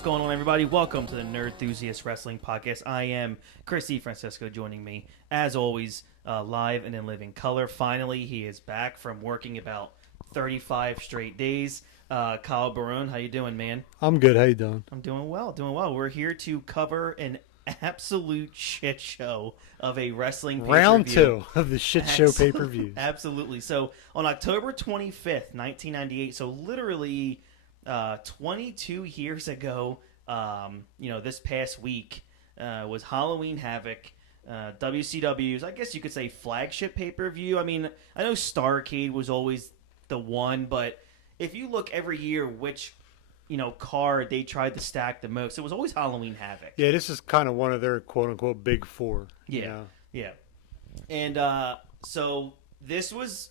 What's going on, everybody? Welcome to the Nerdthusiast Wrestling Podcast. I am Chris Francisco, joining me, as always, live and in living color. Finally, he is back from working about 35 straight days. Kyle Barone, how you doing, man? I'm good. How you doing? I'm doing well, We're here to cover an absolute shit show of a wrestling pay-per-view. Round 2 of the shit show pay-per-views. Absolutely. So, on October 25th, 1998, so literally 22 years ago, this past week was Halloween Havoc, WCW's, I guess you could say, flagship pay-per-view. I mean, I know Starrcade was always the one, but if you look every year which card they tried to stack the most, it was always Halloween Havoc. Yeah, this is kind of one of their quote-unquote big four. Yeah. And so this was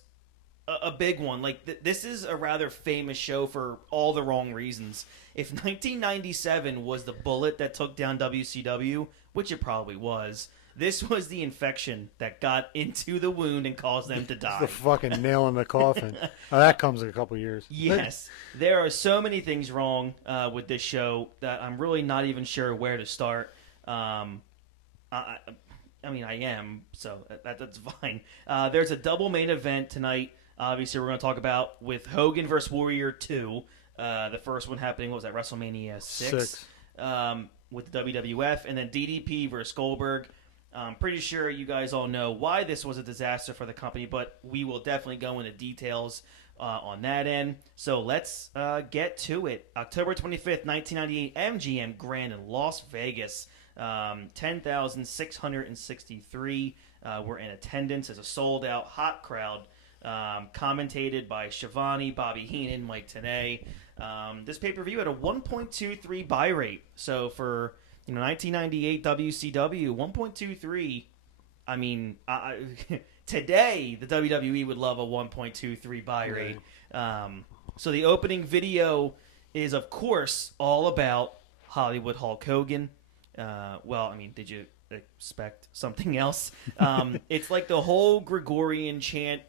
a big one. Like, this is a rather famous show for all the wrong reasons. If 1997 was the bullet that took down WCW, which it probably was, this was the infection that got into the wound and caused them to die. The fucking nail in the coffin. That comes in a couple years. Yes. There are so many things wrong with this show that I'm really not even sure where to start. I am, so that's fine. There's a double main event tonight. Obviously, we're going to talk about with Hogan vs. Warrior 2. The first one happening, what was that, WrestleMania 6? With the WWF. And then DDP versus Goldberg. I'm pretty sure you guys all know why this was a disaster for the company, but we will definitely go into details on that end. So let's get to it. October 25th, 1998, MGM Grand in Las Vegas. 10,663 were in attendance as a sold-out hot crowd. Commentated by Shivani, Bobby Heenan, Mike Tenay. This pay-per-view had a 1.23 buy rate. So for 1998 WCW, 1.23. I mean, today the WWE would love a 1.23 buy rate. So the opening video is, of course, all about Hollywood Hulk Hogan. Did you expect something else? It's like the whole Gregorian chant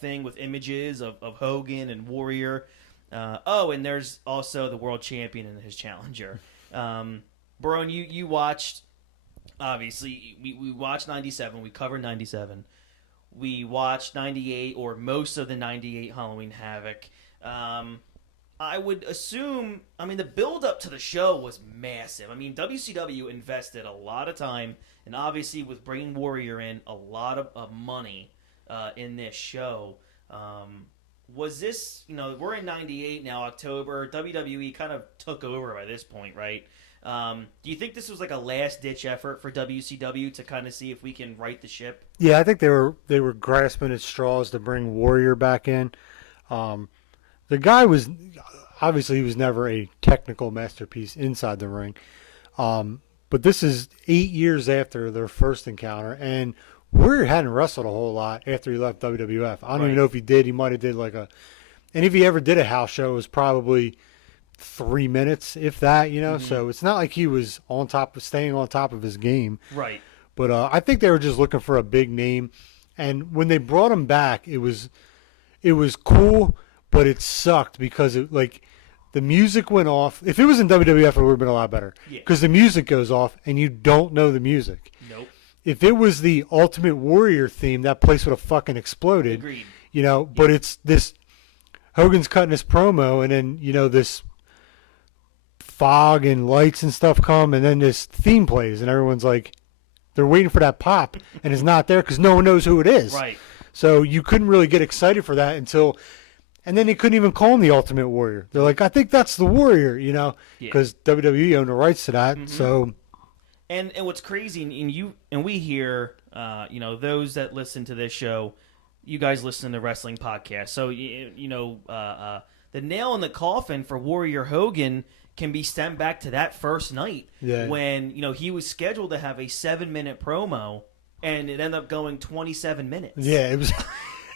thing with images of Hogan and Warrior. And there's also the world champion and his challenger. Barone, you watched, obviously, we watched 97. We covered 97. We watched 98, or most of the 98 Halloween Havoc. I would assume, the build-up to the show was massive. WCW invested a lot of time, and obviously with bringing Warrior in, a lot of money in this show. Was this, we're in 98 now, October. WWE kind of took over by this point, right? Do you think this was like a last-ditch effort for WCW to kind of see if we can right the ship? Yeah, I think they were grasping at straws to bring Warrior back in. The guy was, obviously he was never a technical masterpiece inside the ring. But this is 8 years after their first encounter, and Warrior hadn't wrestled a whole lot after he left WWF. I don't even know if he did. He might have did and if he ever did a house show, it was probably 3 minutes, if that, Mm-hmm. So it's not like he was staying on top of his game. Right. But I think they were just looking for a big name. And when they brought him back, it was cool, but it sucked because the music went off. If it was in WWF, it would have been a lot better. Because the music goes off and you don't know the music. Nope. If it was the Ultimate Warrior theme, that place would have fucking exploded. Agreed. But it's this Hogan's cutting his promo, and then, this fog and lights and stuff come, and then this theme plays, and everyone's like, they're waiting for that pop, and it's not there because no one knows who it is. Right. So you couldn't really get excited for that and then they couldn't even call him the Ultimate Warrior. They're like, I think that's the Warrior, because WWE owned the rights to that. Mm-hmm. So, and what's crazy, and we hear, those that listen to this show, you guys listen to wrestling podcasts, so the nail in the coffin for Warrior Hogan can be stemmed back to that first night when he was scheduled to have a 7-minute promo, and it ended up going 27 minutes. Yeah, it was.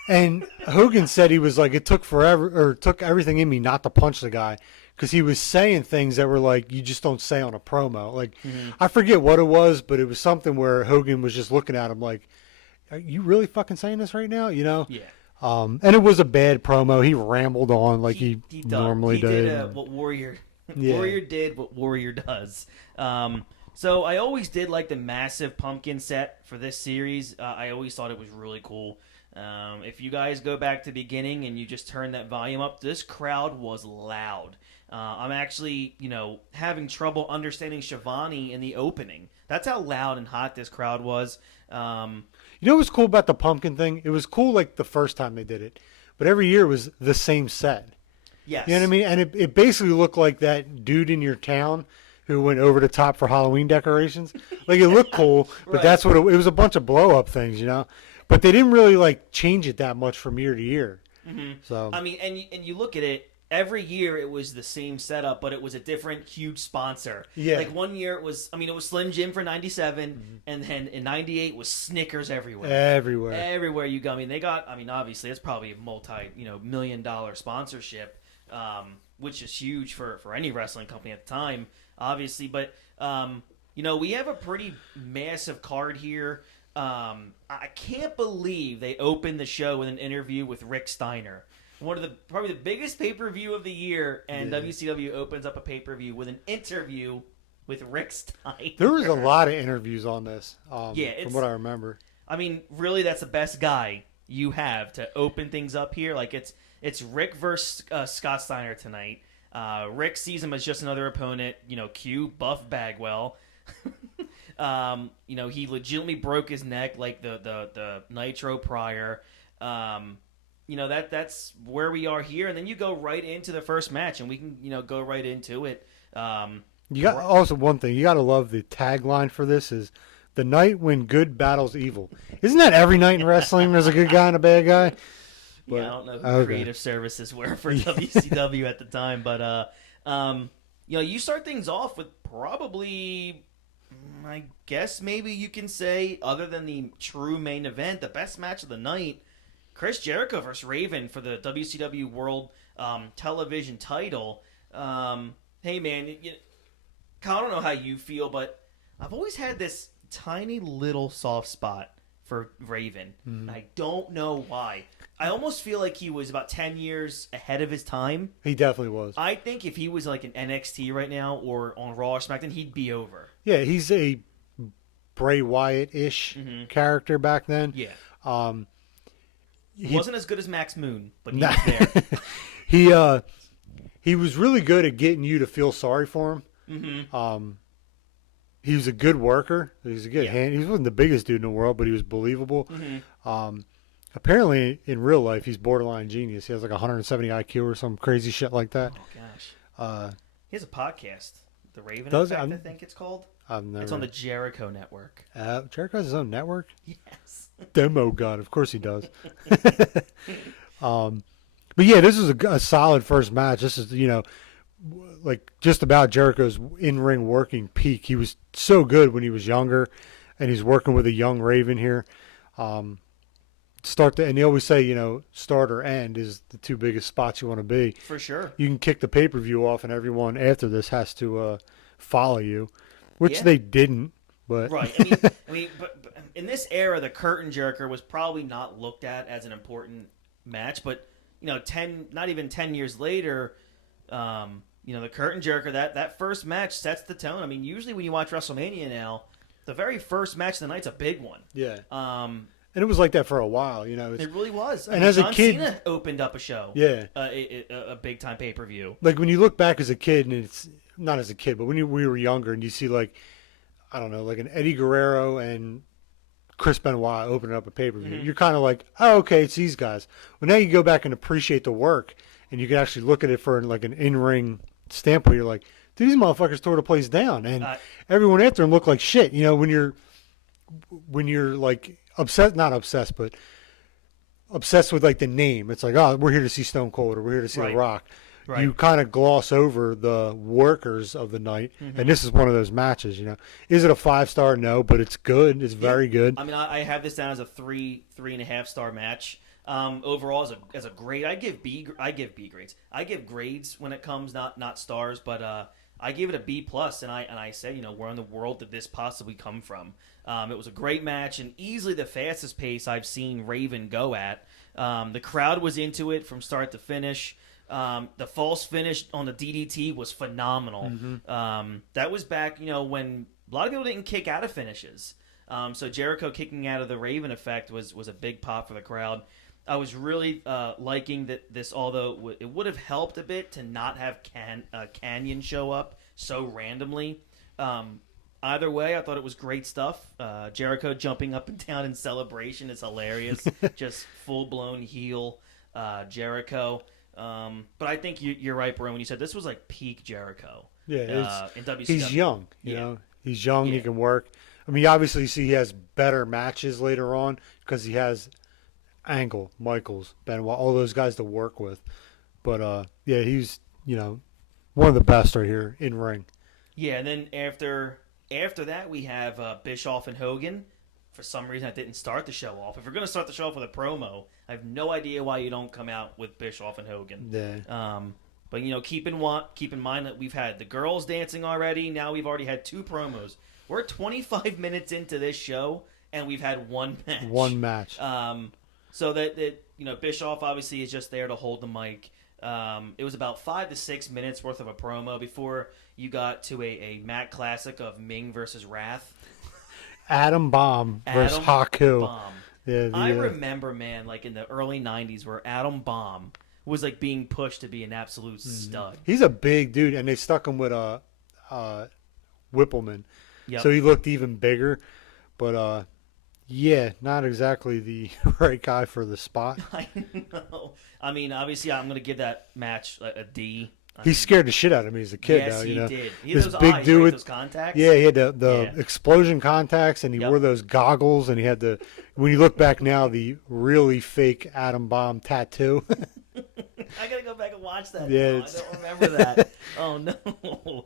And Hogan said he was like, it took forever, or took everything in me not to punch the guy, because he was saying things that were like, you just don't say on a promo. I forget what it was, but it was something where Hogan was just looking at him like, are you really fucking saying this right now? Yeah. And it was a bad promo. He rambled on like he normally did. What Warrior Yeah. Warrior did what Warrior does. So I always did like the massive pumpkin set for this series. I always thought it was really cool. If you guys go back to the beginning and you just turn that volume up, this crowd was loud. I'm actually, having trouble understanding Shivani in the opening. That's how loud and hot this crowd was. You know what's cool about the pumpkin thing? It was cool like the first time they did it, but every year was the same set. Yes. You know what I mean? And it basically looked like that dude in your town who went over the top for Halloween decorations. Like, it looked cool, but Right. that's what it was, a bunch of blow-up things, But they didn't really, like, change it that much from year to year. Mm-hmm. So I mean, and you look at it, every year it was the same setup, but it was a different huge sponsor. Yeah. Like one year it was Slim Jim for 97, and then in 98 was Snickers everywhere. everywhere. Everywhere you go. I mean, they got, obviously it's probably a $multi-million sponsorship, which is huge for any wrestling company at the time, obviously. But, we have a pretty massive card here. I can't believe they opened the show with an interview with Rick Steiner. Probably the biggest pay-per-view of the year, and Yeah. WCW opens up a pay-per-view with an interview with Rick Steiner. There was a lot of interviews on this, Yeah, from what I remember. I mean, really, that's the best guy you have to open things up here. Like, it's Rick versus Scott Steiner tonight. Rick sees him as just another opponent. Cue Buff Bagwell. He legitimately broke his neck like the Nitro prior. That's where we are here, and then you go right into the first match, and we can go right into it. You got also one thing you got to love. The tagline for this is "The night when good battles evil." Isn't that every night in wrestling? There's a good guy and a bad guy. But, I don't know who creative services were for WCW at the time, but you start things off with probably, I guess maybe you can say, other than the true main event, the best match of the night. Chris Jericho versus Raven for the WCW World Television title. Hey, man, Kyle, I don't know how you feel, but I've always had this tiny little soft spot for Raven. Mm-hmm. I don't know why. I almost feel like he was about 10 years ahead of his time. He definitely was. I think if he was like an NXT right now or on Raw or SmackDown, he'd be over. Yeah, he's a Bray Wyatt-ish character back then. Yeah. He wasn't as good as Max Moon, but he Nah. was there. He was really good at getting you to feel sorry for him. Mm-hmm. He was a good worker. He was a good hand. He wasn't the biggest dude in the world, but he was believable. Mm-hmm. Apparently, in real life, he's borderline genius. He has like 170 IQ or some crazy shit like that. Oh, gosh. He has a podcast, The Raven Does Effect, it? I think it's called. I've never. It's on the Jericho Network. Jericho has his own network? Yes. Demo God. Of course he does. But yeah, this is a solid first match. This is, like just about Jericho's in-ring working peak. He was so good when he was younger, and he's working with a young Raven here. And they always say, start or end is the two biggest spots you want to be. For sure. You can kick the pay-per-view off, and everyone after this has to follow you, which Yeah. they didn't. But Right. But in this era, the Curtain Jerker was probably not looked at as an important match. But not even 10 years later, the Curtain Jerker, that first match sets the tone. I mean, usually when you watch WrestleMania now, the very first match of the night's a big one. yeah, Um, and it was like that for a while. it really was. And as a John kid- Cena opened up a show. Yeah. A big time pay per view. Like when you look back as a kid, and it's not as a kid, but when we were younger, and you see like, I don't know, like an Eddie Guerrero and Chris Benoit opening up a pay-per-view, you're kind of like, oh, okay, it's these guys. Well, now you go back and appreciate the work, and you can actually look at it for like an in-ring standpoint. You're like, dude, these motherfuckers tore the place down, and everyone after them looked like shit. When you're like not obsessed, but obsessed with like the name. It's like, oh, we're here to see Stone Cold, or we're here to see Right. The Rock. Right. You kind of gloss over the workers of the night, and this is one of those matches. Is it a 5-star? No, but it's good. It's very good. I mean, I have this down as a 3.5 star match. Overall, as a grade, I give B grades. I give grades when it comes, not stars, but I gave it a B plus, and I said, where in the world did this possibly come from? It was a great match and easily the fastest pace I've seen Raven go at. The crowd was into it from start to finish. The false finish on the DDT was phenomenal. That was back, when a lot of people didn't kick out of finishes. So Jericho kicking out of the Raven effect was a big pop for the crowd. I was really liking that this, although it would have helped a bit to not have Canyon show up so randomly. Either way, I thought it was great stuff. Jericho jumping up and down in celebration is hilarious. Just full-blown heel Jericho. But I think you're right, Brian, when you said this was like peak Jericho. Yeah, in WCW. he's young. You know, he's young. He can work. I mean, obviously, you see he has better matches later on because he has Angle, Michaels, Benoit, all those guys to work with. But he's one of the best right here in ring. Yeah, and then after that we have Bischoff and Hogan. For some reason, I didn't start the show off. If you're going to start the show off with a promo, I have no idea why you don't come out with Bischoff and Hogan. Yeah. But keep in mind that we've had the girls dancing already. Now we've already had 2 promos. We're 25 minutes into this show, and we've had one match. One match. So that Bischoff obviously is just there to hold the mic. It was about 5 to 6 minutes worth of a promo before you got to a Matt Classic of Ming versus Wrath. Adam Bomb versus Haku. Bomb. Yeah, I remember, man, like in the early 90s where Adam Bomb was like being pushed to be an absolute stud. He's a big dude, and they stuck him with Whippleman. Yep. So he looked even bigger. But, not exactly the right guy for the spot. I know. I mean, obviously, I'm going to give that match a D. He scared the shit out of me as a kid. Yes, though, he did. He had had those big eyes, dude right? with Those contacts. Yeah, he had the explosion contacts, and he wore those goggles, and he had the. When you look back now, the really fake Atom Bomb tattoo. I gotta go back and watch that. Yeah, I don't remember that. Oh no.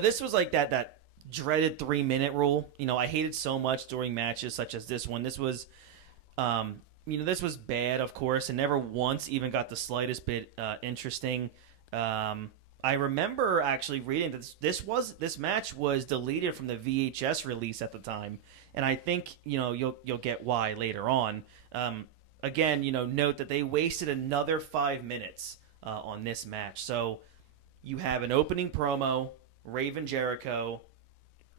This was like that dreaded 3-minute rule. I hated so much during matches such as this one. This was, this was bad, of course, and never once even got the slightest bit interesting. I remember actually reading that this match was deleted from the VHS release at the time, and I think you'll get why later on. Again, note that they wasted another 5 minutes on this match. So you have an opening promo, Raven Jericho,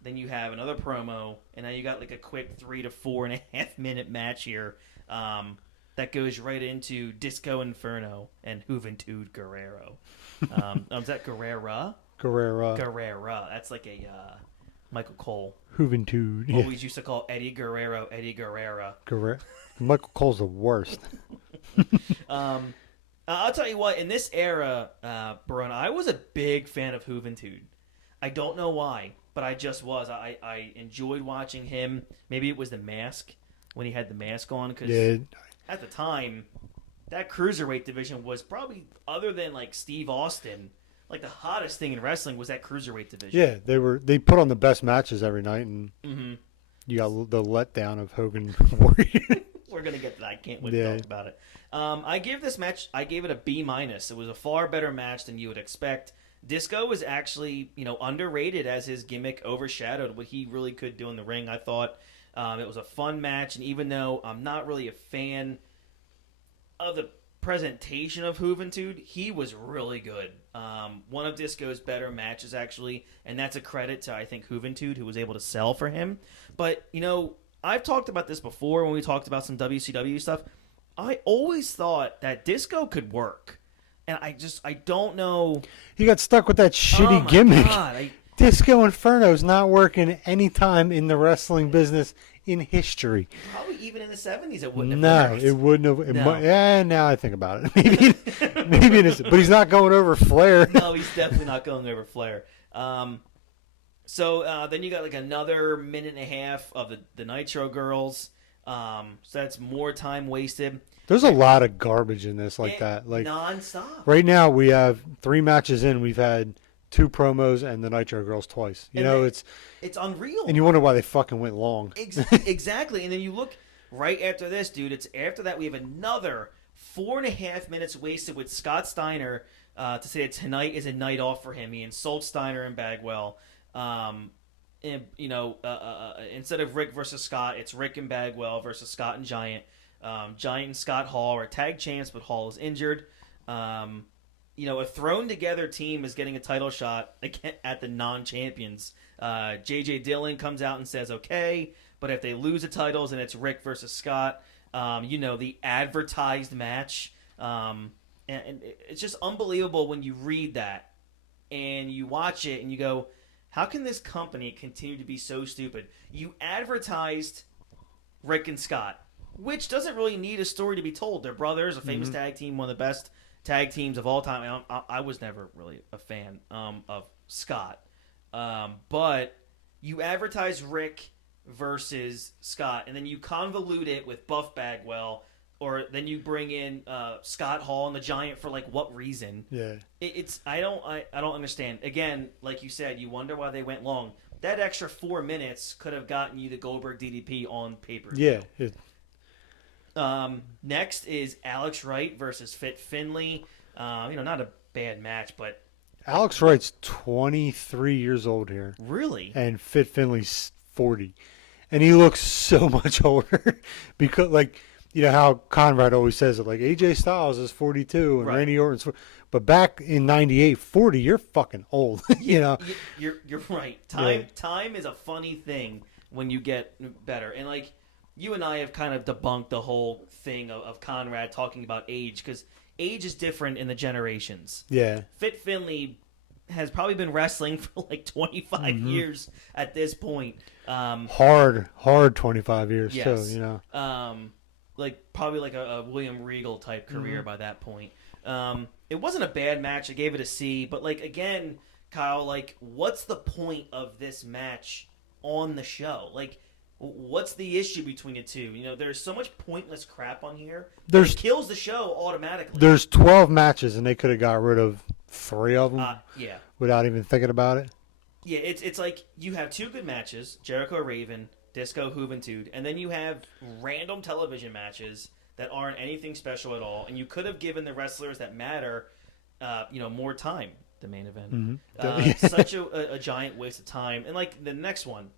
then you have another promo, and now you got like a quick 3 to 4.5 minute match here. That goes right into Disco Inferno and Juventud Guerrero. Is that Guerrera? Guerrera. That's like a Michael Cole. Juventud. Always used to call Eddie Guerrero Eddie Guerrera. Michael Cole's the worst. I'll tell you what, in this era, Barone, I was a big fan of Juventud. I don't know why, but I just was. I enjoyed watching him. Maybe it was the mask, when he had the mask on, because at the time, that cruiserweight division was probably, other than like Steve Austin, like the hottest thing in wrestling was that cruiserweight division. Yeah, they put on the best matches every night, and you got the letdown of Hogan Warrior. We're gonna get to that. I can't wait to talk about it. I gave this match, I gave it a B-. It was a far better match than you would expect. Disco was actually, underrated as his gimmick overshadowed what he really could do in the ring. I thought it was a fun match, and even though I'm not really a fan of the presentation of Juventud, he was really good. One of Disco's better matches, actually, and that's a credit to, I think, Juventud, who was able to sell for him. But, I've talked about this before when we talked about some WCW stuff. I always thought that Disco could work. And I don't know. He got stuck with that shitty gimmick. God, Disco Inferno's not working any time in the wrestling business in history. Probably even in the 70s it wouldn't have worked. It wouldn't have. Now I think about it. Maybe it is. But he's not going over Flair. No, he's definitely not going over Flair. So then you got like another minute and a half of the Nitro Girls. So that's more time wasted. There's a lot of garbage in this that. Like nonstop. Right now we have 3 matches in. We've had 2 promos and the Nitro Girls twice. It's unreal. And you wonder why they fucking went long. Exactly. And then you look right after this, dude. It's after that we have another 4.5 minutes wasted with Scott Steiner to say that tonight is a night off for him. He insults Steiner and Bagwell. Instead of Rick versus Scott, it's Rick and Bagwell versus Scott and Giant. Giant and Scott Hall are tag champs, but Hall is injured. A thrown together team is getting a title shot again at the non-champions. J.J. Dillon comes out and says, okay, but if they lose the titles and it's Rick versus Scott, the advertised match. And it's just unbelievable when you read that and you watch it and you go, how can this company continue to be so stupid? You advertised Rick and Scott, which doesn't really need a story to be told. They're brothers, a famous tag team, one of the best tag teams of all time. I was never really a fan of Scott. But you advertise Rick versus Scott, and then you convolute it with Buff Bagwell, or then you bring in Scott Hall and the Giant for what reason? Yeah, I don't understand. Again, like you said, you wonder why they went long. That extra 4 minutes could have gotten you the Goldberg DDP on pay-per-view. Yeah. Next is Alex Wright versus Fit Finlay. Not a bad match, but Alex Wright's 23 years old here. Really? And Fit Finley's 40. And he looks so much older because, how Conrad always says it, AJ Styles is 42 and right. Randy Orton's 40. But back in 98, 40, you're fucking old, You're right. Time is a funny thing when you get better. And, you and I have kind of debunked the whole thing of Conrad talking about age, because age is different in the generations. Yeah. Fit Finlay has probably been wrestling for 25 years at this point. Hard 25 years, yes. too, Probably a William Regal type career by that point. It wasn't a bad match. I gave it a C. But, again, Kyle, what's the point of this match on the show? What's the issue between the two? There's so much pointless crap on here. It kills the show automatically. There's 12 matches, and they could have got rid of 3 of them yeah. without even thinking about it. Yeah, it's you have 2 good matches, Jericho Raven, Disco Juventud, and then you have random television matches that aren't anything special at all, and you could have given the wrestlers that matter, more time. The main event. Such a giant waste of time. And, the next one,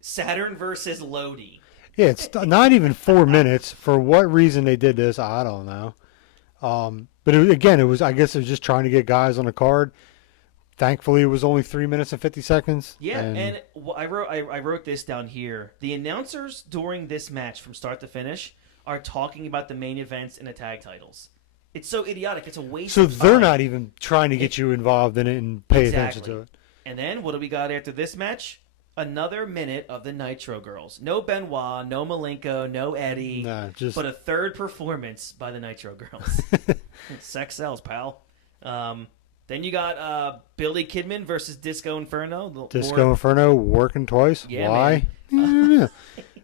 Saturn versus Lodi. Yeah, it's not even 4 minutes. For what reason they did this, I don't know. But I guess it was just trying to get guys on the card. Thankfully, it was only 3 minutes and 50 seconds. Yeah, and I wrote this down here. The announcers during this match, from start to finish, are talking about the main events and the tag titles. It's so idiotic. It's a waste of time. So they're not even trying to get you involved in it and pay attention to it. And then, what do we got after this match? Another minute of the Nitro Girls. No Benoit, no Malenko, no Eddie, but a third performance by the Nitro Girls. Sex sells, pal. Then you got Billy Kidman versus Disco Inferno. Inferno working twice? Yeah, why?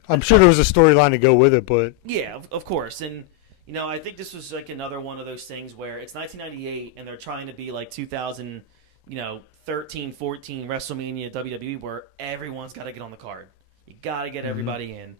I'm sure there was a storyline to go with it, but... Yeah, of course. And, I think this was another one of those things where it's 1998 and they're trying to be 2000, 13, 14 WrestleMania WWE, where everyone's got to get on the card. You got to get everybody in.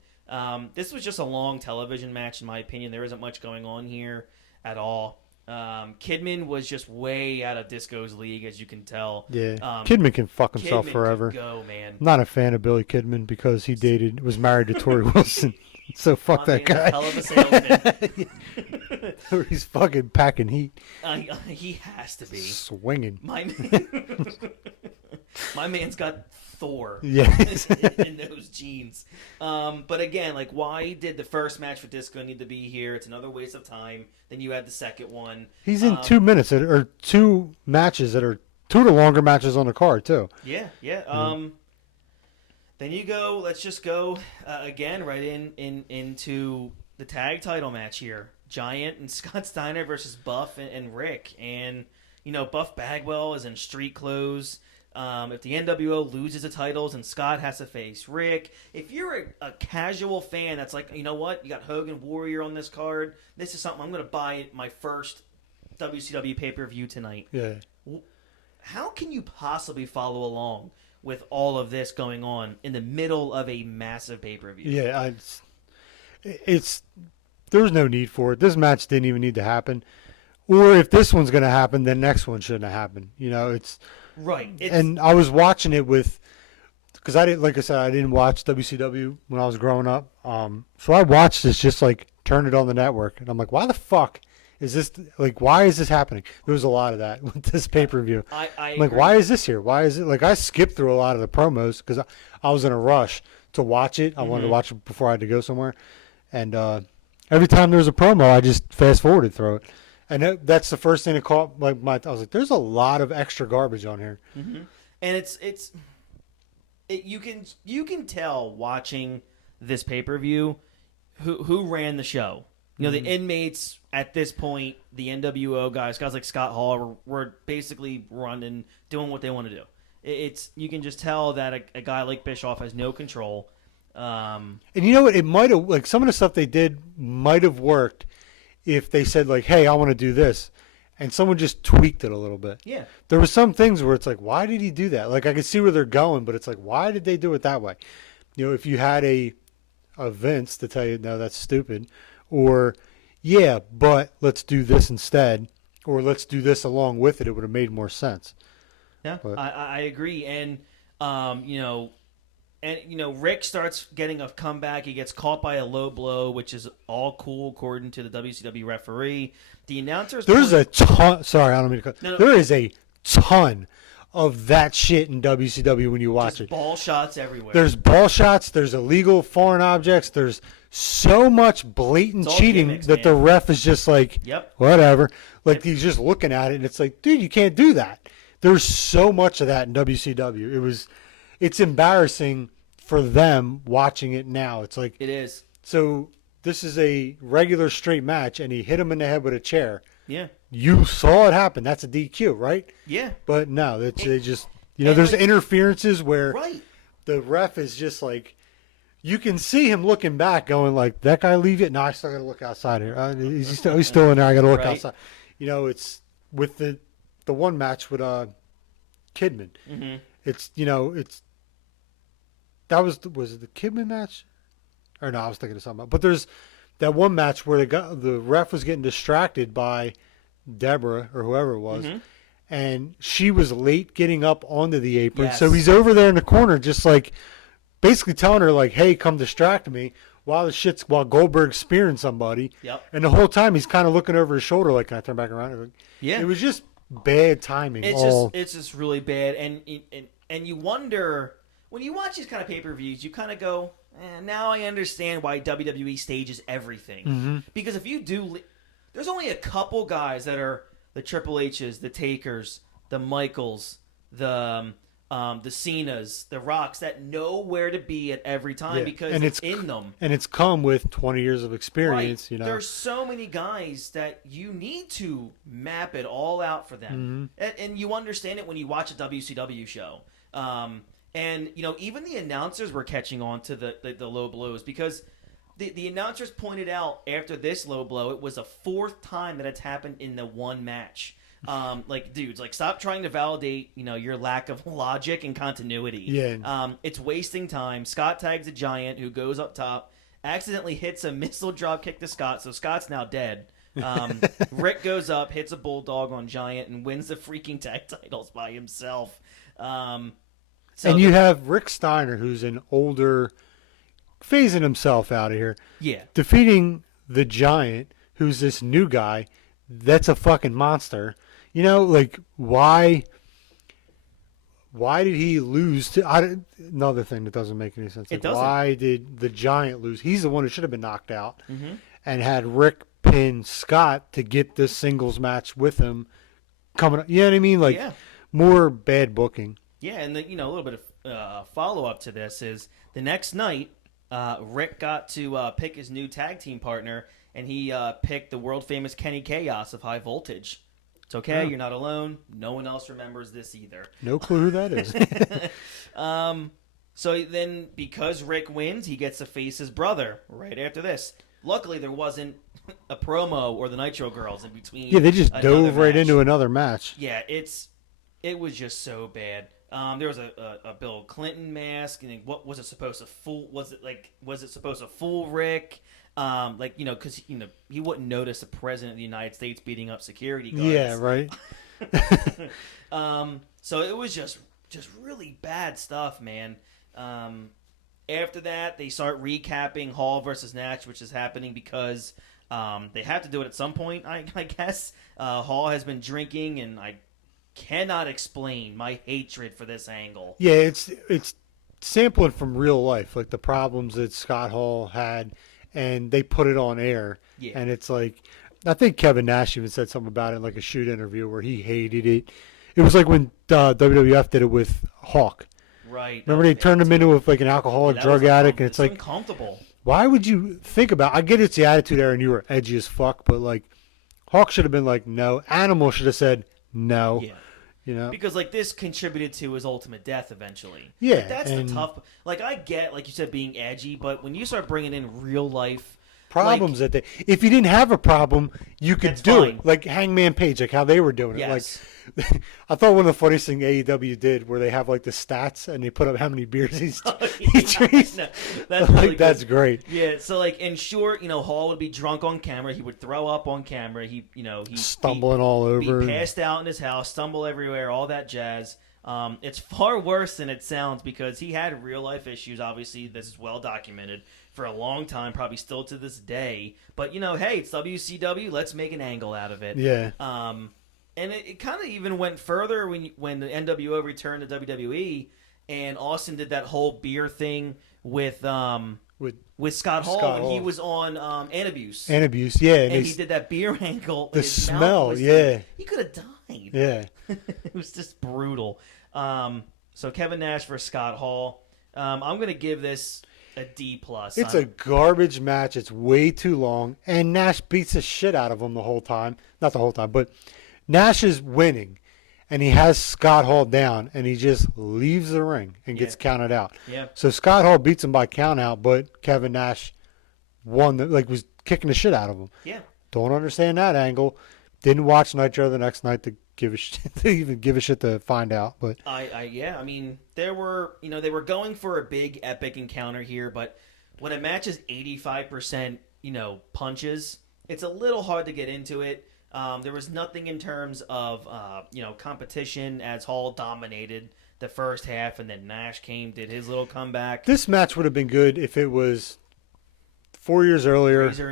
This was just a long television match, in my opinion. There isn't much going on here at all. Kidman was just way out of Disco's league, as you can tell. Yeah, Kidman can fuck himself forever. Go, man. I'm not a fan of Billy Kidman because he was married to Tori Wilson. So fuck that guy. Hell of a salesman. He's fucking packing heat. He has to be swinging. My man's got Thor. Yeah. in those jeans. But again, why did the first match for Disco need to be here? It's another waste of time. Then you had the second one. He's in 2 minutes or 2 matches that are 2 of the longer matches on the card too. Yeah. Then you go. Let's just go again right into the tag title match here. Giant and Scott Steiner versus Buff and Rick. And Buff Bagwell is in street clothes. If the NWO loses the titles and Scott has to face Rick, if you're a casual fan that's you know what, you got Hogan Warrior on this card, this is something I'm going to buy my first WCW pay-per-view tonight. Yeah. How can you possibly follow along with all of this going on in the middle of a massive pay-per-view? Yeah, there's no need for it. This match didn't even need to happen. Or if this one's going to happen, then next one shouldn't have happened. It's... Right. And I was watching it because I didn't watch WCW when I was growing up. So I watched this just turned it on the network. And I'm like, why the fuck Is this like, why is this happening? There was a lot of that with this pay-per-view. I I'm like, agree. why is this here? Why is it like I skipped through a lot of the promos because I was in a rush to watch it. I wanted to watch it before I had to go somewhere, and every time there was a promo, I just fast forwarded through it, and that's the first thing that caught I was like, there's a lot of extra garbage on here, And you can tell watching this pay-per-view who ran the show. You know, the inmates at this point, the NWO guys like Scott Hall were basically running, doing what they want to do. You can just tell that a guy like Bischoff has no control. And you know what? It might have, like, some of the stuff they did might have worked if they said, like, hey, I want to do this. And someone just tweaked it a little bit. Yeah. There were some things where it's like, why did he do that? Like, I could see where they're going, but it's like, why did they do it that way? You know, if you had a Vince to tell you, no, that's stupid. Or, yeah, but let's do this instead. Or let's do this along with it. It would have made more sense. Yeah, But I agree. And, Rick starts getting a comeback. He gets caught by a low blow, which is all cool according to the WCW referee. The announcers. There's a ton. Sorry, I don't mean to cut. No. There is a ton of that shit in WCW when you watch just it. Ball shots everywhere. There's ball shots. There's illegal foreign objects. There's so much blatant It's all cheating gimmicks, that the man. ref is just like, Yep. whatever. Like, he's just looking at it, and it's like, dude, you can't do that. There's so much of that in WCW. It's embarrassing for them watching it now. It's like, It is. so this is a regular straight match, and he hit him in the head with a chair. Yeah. You saw it happen. That's a DQ, right? Yeah. But no, they just, there's interferences where Right. the ref is just like, you can see him looking back going like, that guy leave it? No, I still got to look outside here. He's still in there. I got to look Right. outside. It's with the one match with Kidman. Mm-hmm. Was it the Kidman match? Or no, I was thinking of something else. But there's that one match where the ref was getting distracted by Deborah or whoever it was, and she was late getting up onto the apron. Yes. So he's over there in the corner just like basically telling her like, hey, come distract me while Goldberg's spearing somebody. Yep. And the whole time he's kind of looking over his shoulder like, can I turn back around? Yeah. It was just bad timing. It's just really bad, and you wonder when you watch these kind of pay-per-views, you kind of go, now I understand why WWE stages everything. Because if you do, there's only a couple guys that are the Triple H's, the Takers, the Michaels, the Cenas, the Rocks that know where to be at every time because it's in them. And it's come with 20 years of experience, Right. There's so many guys that you need to map it all out for them. And you understand it when you watch a WCW show. And, even the announcers were catching on to the low blows because the announcers pointed out after this low blow, it was a fourth time that it's happened in the one match. Dudes, stop trying to validate, your lack of logic and continuity. Yeah. It's wasting time. Scott tags a Giant who goes up top, accidentally hits a missile drop kick to Scott, so Scott's now dead. Rick goes up, hits a Bulldog on Giant, and wins the freaking tag titles by himself. And you have Rick Steiner, who's an older, phasing himself out of here. Yeah. Defeating the Giant, who's this new guy that's a fucking monster. Why did he lose to another thing that doesn't make any sense? It doesn't. Why did the Giant lose? He's the one who should have been knocked out and had Rick pin Scott to get this singles match with him coming up. You know what I mean? More bad booking. Yeah, and a little bit of follow-up to this is the next night, Rick got to pick his new tag team partner, and he picked the world-famous Kenny Chaos of High Voltage. It's okay, You're not alone. No one else remembers this either. No clue who that is. So then, because Rick wins, he gets to face his brother right after this. Luckily, there wasn't a promo or the Nitro Girls in between. Yeah, they just dove right match. into another match. Yeah, it was just so bad. There was a Bill Clinton mask, and what was it supposed to fool? Was it supposed to fool Rick? Because he wouldn't notice the president of the United States beating up security guards. Yeah, right. So it was just really bad stuff, man. After that, they start recapping Hall versus Nash, which is happening because they have to do it at some point, I guess. Hall has been drinking, and I cannot explain my hatred for this angle. Yeah, it's sampling from real life, like the problems that Scott Hall had, and they put it on air. Yeah. And it's like, I think Kevin Nash even said something about it in like a shoot interview where he hated it. It was like when WWF did it with Hawk. Right. Remember they turned him into like an alcoholic drug addict, and it's like uncomfortable. Why would you think about? I get it's the attitude era, and you were edgy as fuck, but like Hawk should have been like no. Animal should have said no. Yeah. You know, because like this contributed to his ultimate death eventually. Yeah, like, that's the tough. Like I get, like you said, being edgy, but when you start bringing in real life problems that if you didn't have a problem, you could do it. Like Hangman Page, like how they were doing it. Yes. Like I thought one of the funniest things AEW did, where they have like the stats and they put up how many beers he drinks. No, that's really good. That's great. Yeah. So like in short, Hall would be drunk on camera. He would throw up on camera. He stumbling all over. Be passed out in his house, stumble everywhere, all that jazz. It's far worse than it sounds because he had real life issues. Obviously, this is well documented for a long time, probably still to this day. But hey, it's WCW. Let's make an angle out of it. Yeah. And it kind of even went further when the NWO returned to WWE, and Austin did that whole beer thing with Scott Hall when he was on Anabuse. Anabuse, yeah. And he did that beer angle. The smell, yeah. He could have died. Yeah. It was just brutal. So Kevin Nash versus Scott Hall. I'm going to give this a D+. It's a garbage match. It's way too long. And Nash beats the shit out of him the whole time. Not the whole time, but Nash is winning. And he has Scott Hall down, and he just leaves the ring and gets counted out. Yeah. So Scott Hall beats him by count out, but Kevin Nash won, was kicking the shit out of him. Yeah. Don't understand that angle. Didn't watch Nitro the next night to give a shit, to even give a shit to find out. But I mean, there were, they were going for a big epic encounter here, but when a match is 85%, punches, it's a little hard to get into it. There was nothing in terms of, competition as Hall dominated the first half, and then Nash did his little comeback. This match would have been good if it was 4 years earlier. Razor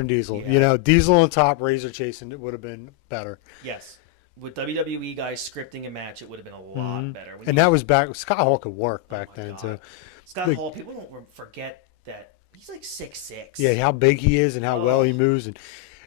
and Diesel. Yeah. Diesel on top, Razor chasing. It would have been better. Yes. With WWE guys scripting a match, it would have been a lot better. And that was back. Scott Hall could work back then, God. too. Scott Hall, people don't forget that he's like 6'6". Yeah, how big he is and how well he moves.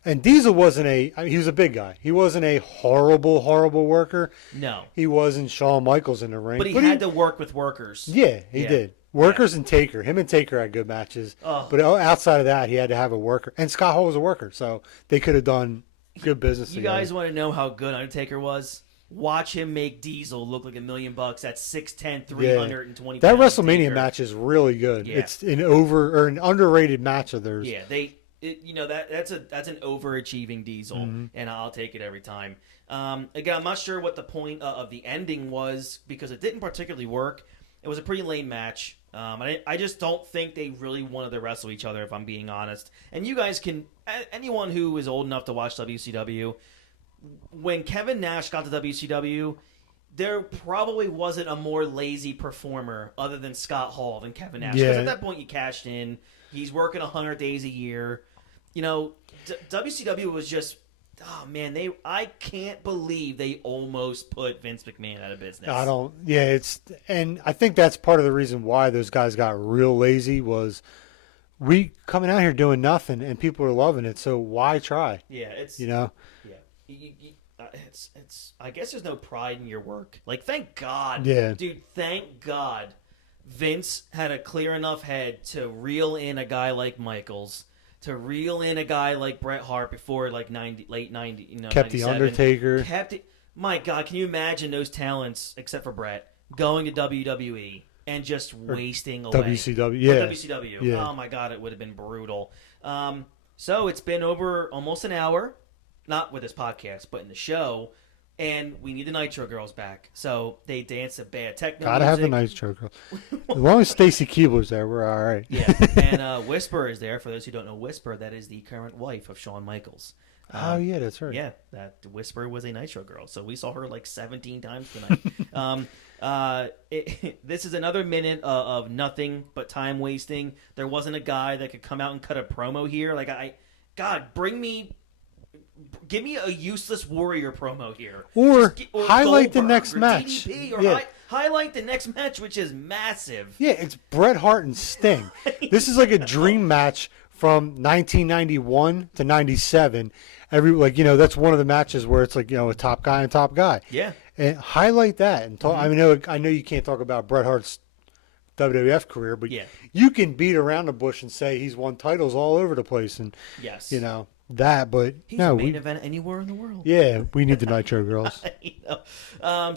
And Diesel wasn't he was a big guy. He wasn't a horrible, horrible worker. No. He wasn't Shawn Michaels in the ring. But he had to work with workers. Yeah, he did. Workers and Taker. Him and Taker had good matches. But outside of that, he had to have a worker. And Scott Hall was a worker, so they could have done good business together. You guys want to know how good Undertaker was? Watch him make Diesel look like $1 million at 6'10", 320 That pounds. WrestleMania Taker. match is really good. Yeah. It's an underrated match of theirs. Yeah, that's an overachieving Diesel, and I'll take it every time. Again, I'm not sure what the point of the ending was because it didn't particularly work. It was a pretty lame match. I just don't think they really wanted to wrestle each other, if I'm being honest. And you guys can, anyone who is old enough to watch WCW, when Kevin Nash got to WCW, there probably wasn't a more lazy performer other than Scott Hall than Kevin Nash. Because at that point, you cashed in. He's working 100 days a year. WCW was just, oh man, I can't believe they almost put Vince McMahon out of business. And I think that's part of the reason why those guys got real lazy was we coming out here doing nothing and people are loving it, so why try? Yeah, it's Yeah. It's I guess there's no pride in your work. Like, thank God, dude, thank God Vince had a clear enough head to reel in a guy like Michaels, to reel in a guy like Bret Hart before like late 90, kept 97. the Undertaker. My God, can you imagine those talents, except for Bret, going to WWE and just wasting away? WCW, yeah. WCW. Yeah. Oh my God, it would have been brutal. So it's been over almost an hour, not with this podcast, but in the show, and we need the Nitro Girls back. So they dance a bad techno Gotta music. have the Nitro Girls. As long as Stacy Keibler's there, we're all right. Yeah, and Whisper is there. For those who don't know Whisper, that is the current wife of Shawn Michaels. Oh, yeah, that's right. Yeah, that Whisper was a Nitro Girl. So we saw her like 17 times tonight. This is another minute of nothing but time wasting. There wasn't a guy that could come out and cut a promo here. Like God, give me a useless Warrior promo here, or highlight the Goldberg, next or match. DDP, or highlight the next match, which is massive. Yeah, it's Bret Hart and Sting. This is like a dream match from 1991 to 97. That's one of the matches where it's like, a top guy and top guy. Yeah. And highlight that and talk. I know you can't talk about Bret Hart's WWF career, but you can beat around the bush and say he's won titles all over the place, and that. But he's a main event anywhere in the world. Yeah, we need the Nitro Girls.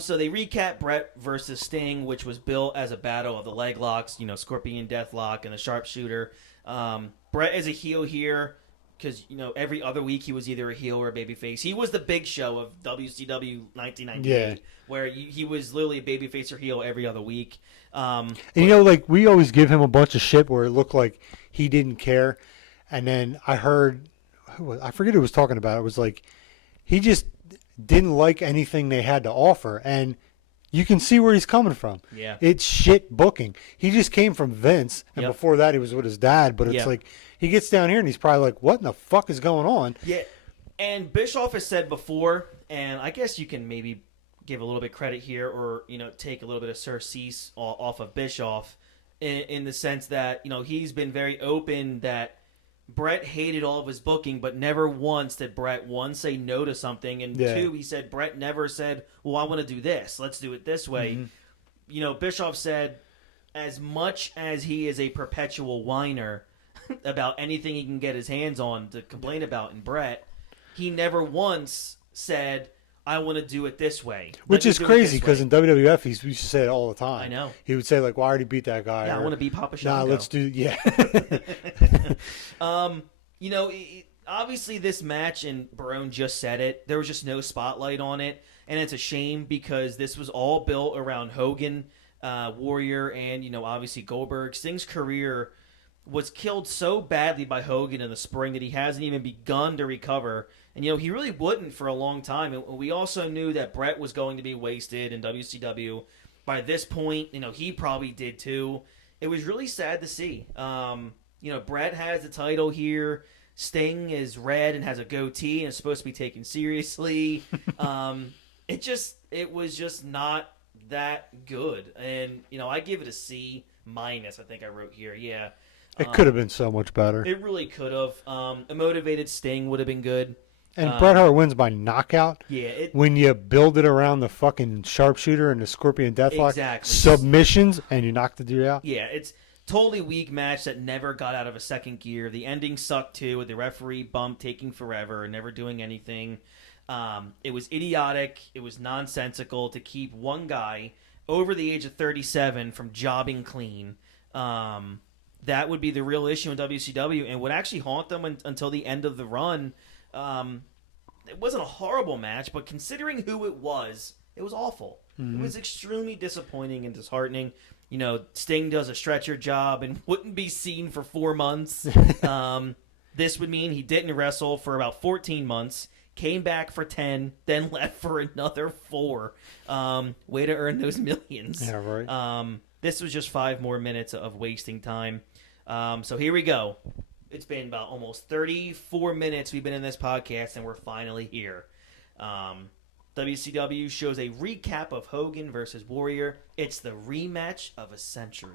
So they recap Bret versus Sting, which was built as a battle of the leg locks, Scorpion Deathlock and the Sharpshooter. Bret is a heel here because every other week he was either a heel or a babyface. He was the Big Show of WCW 1998, where he was literally a babyface or heel every other week. We always give him a bunch of shit where it looked like he didn't care, and then I heard, I forget who was talking about it. It was like he just didn't like anything they had to offer, and you can see where he's coming from. Yeah, it's shit booking. He just came from Vince, and before that he was with his dad. But it's like he gets down here and he's probably like, "What in the fuck is going on?" Yeah, and Bischoff has said before, and I guess you can maybe give a little bit credit here, or take a little bit of Sir Cease off of Bischoff, in the sense that he's been very open that Bret hated all of his booking, but never once did Bret, one, say no to something, and two, he said Bret never said, well, I want to do this. Let's do it this way. Mm-hmm. Bischoff said, as much as he is a perpetual whiner about anything he can get his hands on to complain about in Bret, he never once said, I want to do it this way. Which is crazy, because in WWF, he used to say it all the time. I know. He would say, like, well, I already beat that guy. Yeah, I want to beat Papa Shango. Nah, let's do, obviously this match, and Barone just said it, there was just no spotlight on it, and it's a shame because this was all built around Hogan, Warrior, and, obviously Goldberg. Sting's career was killed so badly by Hogan in the spring that he hasn't even begun to recover. And, he really wouldn't for a long time. And we also knew that Bret was going to be wasted in WCW. By this point, he probably did too. It was really sad to see. Bret has the title here. Sting is red and has a goatee and is supposed to be taken seriously. It was just not that good. And, I give it a C minus, I think I wrote here. Yeah. It could have been so much better. It really could have. A motivated Sting would have been good. And Bret Hart wins by knockout. Yeah. When you build it around the fucking Sharpshooter and the Scorpion Deathlock. Exactly. Submissions, and you knock the dude out. Yeah, it's totally weak match that never got out of a second gear. The ending sucked too, with the referee bump taking forever and never doing anything. It was idiotic. It was nonsensical to keep one guy over the age of 37 from jobbing clean. That would be the real issue in WCW, and would actually haunt them until the end of the run. It wasn't a horrible match, but considering who it was awful. Mm-hmm. It was extremely disappointing and disheartening. Sting does a stretcher job and wouldn't be seen for 4 months. This would mean he didn't wrestle for about 14 months, came back for 10, then left for another 4. Way to earn those millions. Yeah, right. This was just 5 more minutes of wasting time. So here we go. It's been about almost 34 minutes we've been in this podcast, and we're finally here. WCW shows a recap of Hogan versus Warrior. It's the rematch of a century.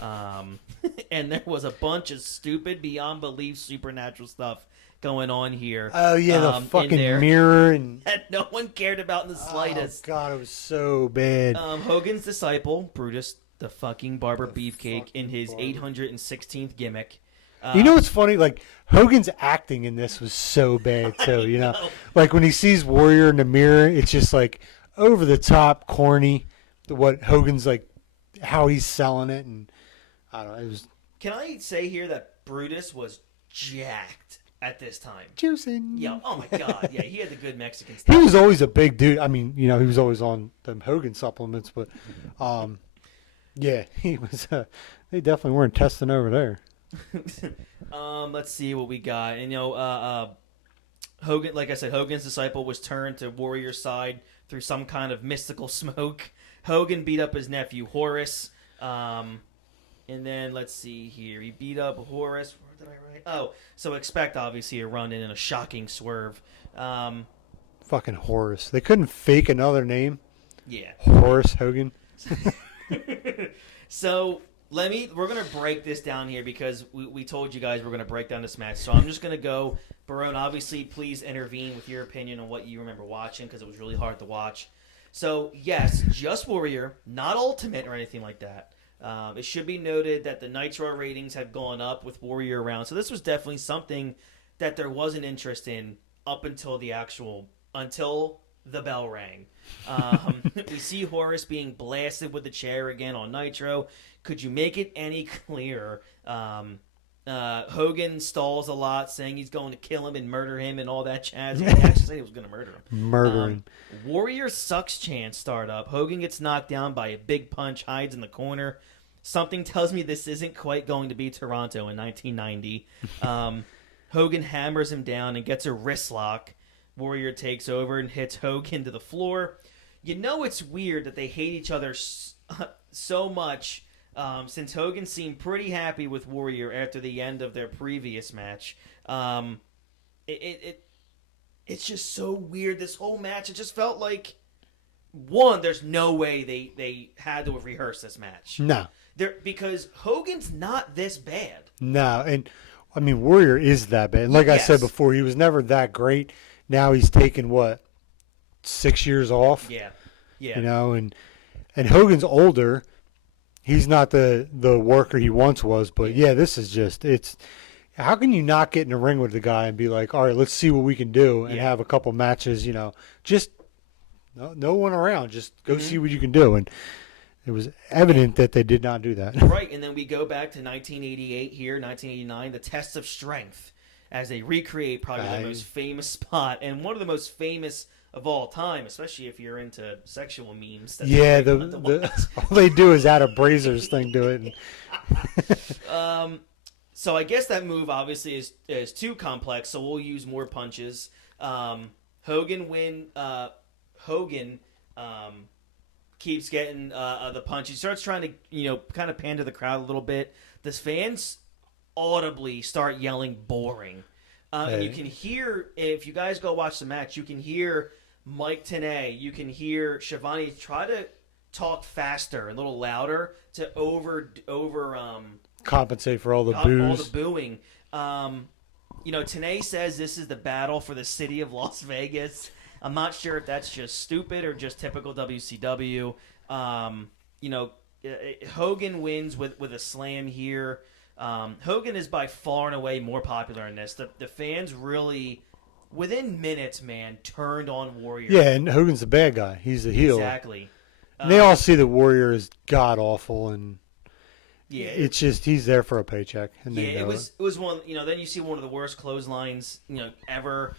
And there was a bunch of stupid, beyond belief, supernatural stuff going on here. Oh, yeah, the fucking mirror. And that no one cared about in the slightest. Oh, God, it was so bad. Hogan's disciple, Brutus, the fucking Barber Beefcake, in his 816th gimmick. What's funny? Like, Hogan's acting in this was so bad, too, Like, when he sees Warrior in the mirror, it's just, like, over the top, corny, what Hogan's, like, how he's selling it, and I don't know, it was... Can I say here that Brutus was jacked at this time? Juicing. Yeah, oh my God, yeah, he had the good Mexican stuff. He was always a big dude. I mean, he was always on them Hogan supplements, but, yeah, he was, they definitely weren't testing over there. Let's see what we got. And Hogan, like I said, Hogan's disciple was turned to Warrior's side through some kind of mystical smoke. Hogan beat up his nephew Horace. And then let's see here. He beat up Horace. Where did I write? Oh, so expect obviously a run in and a shocking swerve. Fucking Horace. They couldn't fake another name. Yeah. Horace Hogan. So we're gonna break this down here because we told you guys we're gonna break down this match. So I'm just gonna go. Barone, obviously, please intervene with your opinion on what you remember watching because it was really hard to watch. So yes, just Warrior, not Ultimate or anything like that. It should be noted that the Nitro ratings have gone up with Warrior around, so this was definitely something that there was an interest in up until the bell rang. We see Horace being blasted with the chair again on Nitro. Could you make it any clearer? Hogan stalls a lot, saying he's going to kill him and murder him and all that jazz. He actually said he was going to murder him. Murdering. Warrior sucks chants start up. Hogan gets knocked down by a big punch, hides in the corner. Something tells me this isn't quite going to be Toronto in 1990. Hogan hammers him down and gets a wrist lock. Warrior takes over and hits Hogan to the floor. You know it's weird that they hate each other so much since Hogan seemed pretty happy with Warrior after the end of their previous match. It's just so weird, this whole match. It just felt like, one, there's no way they had to have rehearsed this match. No. Because Hogan's not this bad. No, and I mean, Warrior is that bad. And like I said before, he was never that great. Now he's taken, 6 years off? Yeah. You know, and Hogan's older. He's not the worker he once was, but yeah, this is just, how can you not get in the ring with the guy and be like, all right, let's see what we can do and have a couple matches, just no one around, just go see what you can do. And it was evident that they did not do that. Right, and then we go back to 1988 here, 1989, the Test of Strength, as they recreate probably the most famous spot and one of the most famous of all time, especially if you're into sexual memes. Yeah, all they do is add a Brazers thing to it. So I guess that move obviously is too complex, so we'll use more punches. Hogan keeps getting the punch. He starts trying to, kind of pander the crowd a little bit. The fans audibly start yelling boring. And you can hear, if you guys go watch the match, you can hear Mike Tenay, you can hear Shivani try to talk faster, a little louder to over compensate for all the boos. All the booing. Tenay says this is the battle for the city of Las Vegas. I'm not sure if that's just stupid or just typical WCW. Hogan wins with a slam here. Hogan is by far and away more popular in this. The fans really, within minutes, man, turned on Warrior. Yeah, and Hogan's the bad guy. He's the heel. Exactly. And they all see the Warrior as god awful, and yeah, it's just he's there for a paycheck. And it was one. Then you see one of the worst clotheslines ever.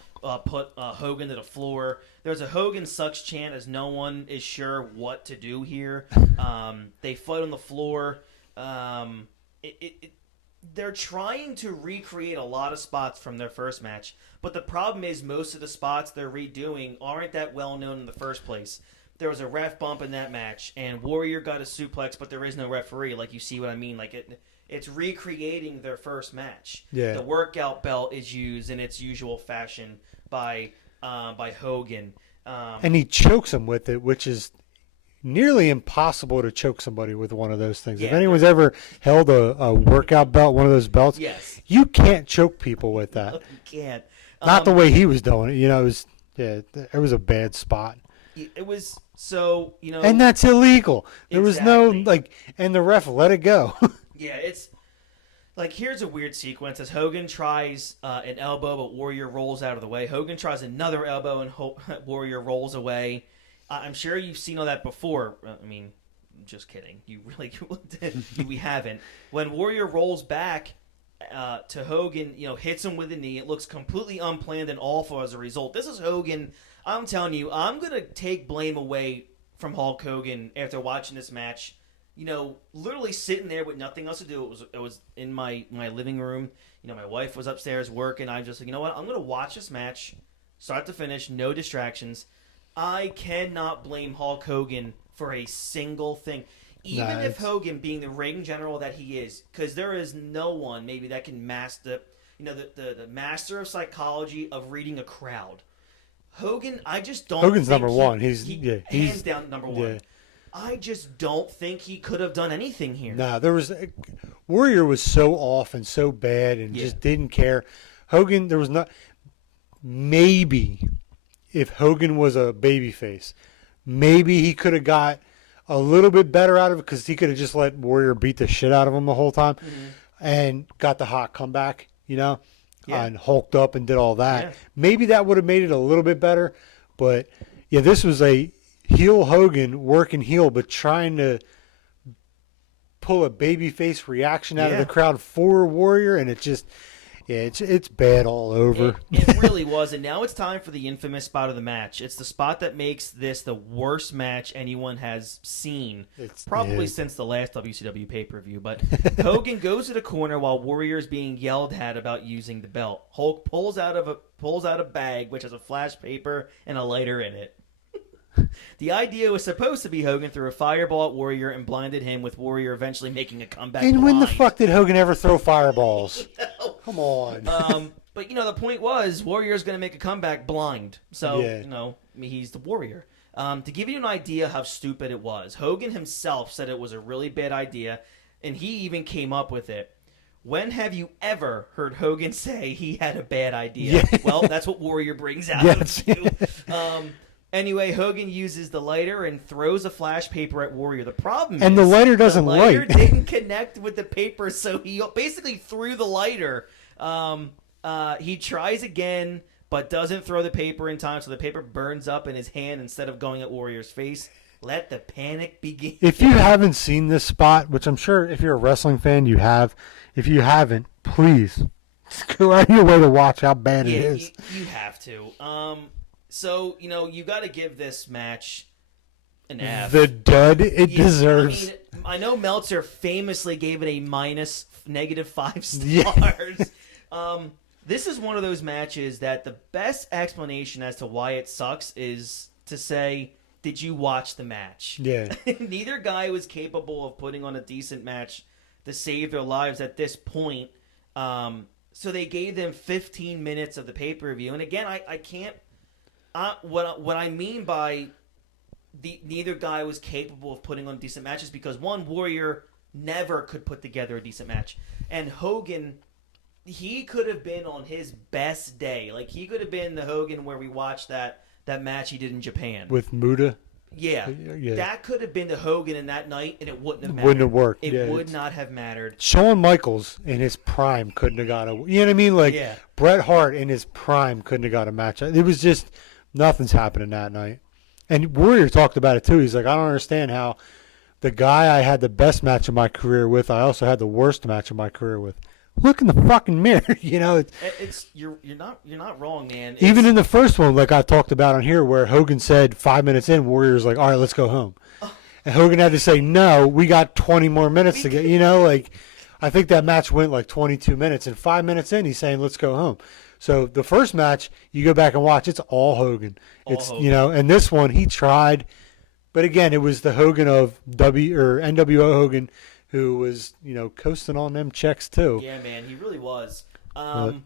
Put Hogan to the floor. There's a Hogan sucks chant as no one is sure what to do here. They fight on the floor. They're trying to recreate a lot of spots from their first match, but the problem is most of the spots they're redoing aren't that well known in the first place. There was a ref bump in that match, and Warrior got a suplex, but there is no referee. Like, you see what I mean? Like, it's recreating their first match. Yeah. The workout belt is used in its usual fashion by Hogan. And he chokes him with it, which is nearly impossible to choke somebody with one of those things. Yeah, if anyone's ever held a workout belt, one of those belts, yes, you can't choke people with that. You can't. Not the way he was doing it. It was a bad spot. It was so, and that's illegal. There was no Exactly. and the ref let it go. Yeah, it's like, here's a weird sequence as Hogan tries an elbow, but Warrior rolls out of the way. Hogan tries another elbow, and Warrior rolls away. I'm sure you've seen all that before. I mean, just kidding. You really we haven't. When Warrior rolls back to Hogan, hits him with a knee. It looks completely unplanned and awful as a result. This is Hogan. I'm telling you, I'm going to take blame away from Hulk Hogan after watching this match. Literally sitting there with nothing else to do. It was in my living room. My wife was upstairs working. I'm just like, you know what? I'm going to watch this match start to finish, no distractions. I cannot blame Hulk Hogan for a single thing. Even if Hogan, being the ring general that he is, because there is no one maybe that can master, the master of psychology of reading a crowd. Hogan, I just don't. Hogan's think number one. He's hands down number one. Yeah. I just don't think he could have done anything here. Nah, Warrior was so off and so bad and just didn't care. Hogan, there was not. Maybe if Hogan was a babyface, maybe he could have got a little bit better out of it because he could have just let Warrior beat the shit out of him the whole time and got the hot comeback, and hulked up and did all that. Yeah. Maybe that would have made it a little bit better. But, this was a heel Hogan working heel but trying to pull a babyface reaction out of the crowd for Warrior, and it just... Yeah, it's bad all over. It really was, and now it's time for the infamous spot of the match. It's the spot that makes this the worst match anyone has seen, probably since the last WCW pay-per-view. But Hogan goes to the corner while Warrior is being yelled at about using the belt. Hulk pulls out a bag which has a flash paper and a lighter in it. The idea was supposed to be Hogan threw a fireball at Warrior and blinded him, with Warrior eventually making a comeback. And when the fuck did Hogan ever throw fireballs? Come on. But the point was Warrior's going to make a comeback blind. So he's the Warrior. To give you an idea how stupid it was, Hogan himself said it was a really bad idea, and he even came up with it. When have you ever heard Hogan say he had a bad idea? Yeah. Well, that's what Warrior brings out of you. Anyway, Hogan uses the lighter and throws a flash paper at Warrior. The problem is... the lighter doesn't light. The lighter didn't connect with the paper, so he basically threw the lighter. He tries again, but doesn't throw the paper in time, so the paper burns up in his hand instead of going at Warrior's face. Let the panic begin. If you haven't seen this spot, which I'm sure if you're a wrestling fan you have, if you haven't, please go out of your way to watch how bad it is. You have to. So, you got to give this match an F. The dud it deserves. I know Meltzer famously gave it a -5 stars. Yeah. This is one of those matches that the best explanation as to why it sucks is to say, did you watch the match? Yeah. Neither guy was capable of putting on a decent match to save their lives at this point. So they gave them 15 minutes of the pay-per-view. And again, I can't... what I mean by neither guy was capable of putting on decent matches because one, Warrior never could put together a decent match, and Hogan, he could have been on his best day. Like he could have been the Hogan where we watched that match he did in Japan with Muta. Yeah, that could have been the Hogan in that night, and it wouldn't have mattered. Wouldn't have worked. It would not have mattered. Shawn Michaels in his prime couldn't have got a. You know what I mean? Like Bret Hart in his prime couldn't have got a match. It was just. Nothing's happening that night. And Warrior talked about it too. He's like, I don't understand how the guy I had the best match of my career with, I also had the worst match of my career with. Look in the fucking mirror, You're not wrong, man. Even in the first one, like I talked about on here, where Hogan said 5 minutes in, Warrior's like, all right, let's go home. And Hogan had to say, no, we got 20 more minutes to get, I think that match went like 22 minutes, and 5 minutes in, he's saying, let's go home. So the first match, you go back and watch, it's all Hogan. Hogan. And this one he tried, but again, it was the Hogan of NWO Hogan who was, coasting on them checks too. Yeah, man, he really was. And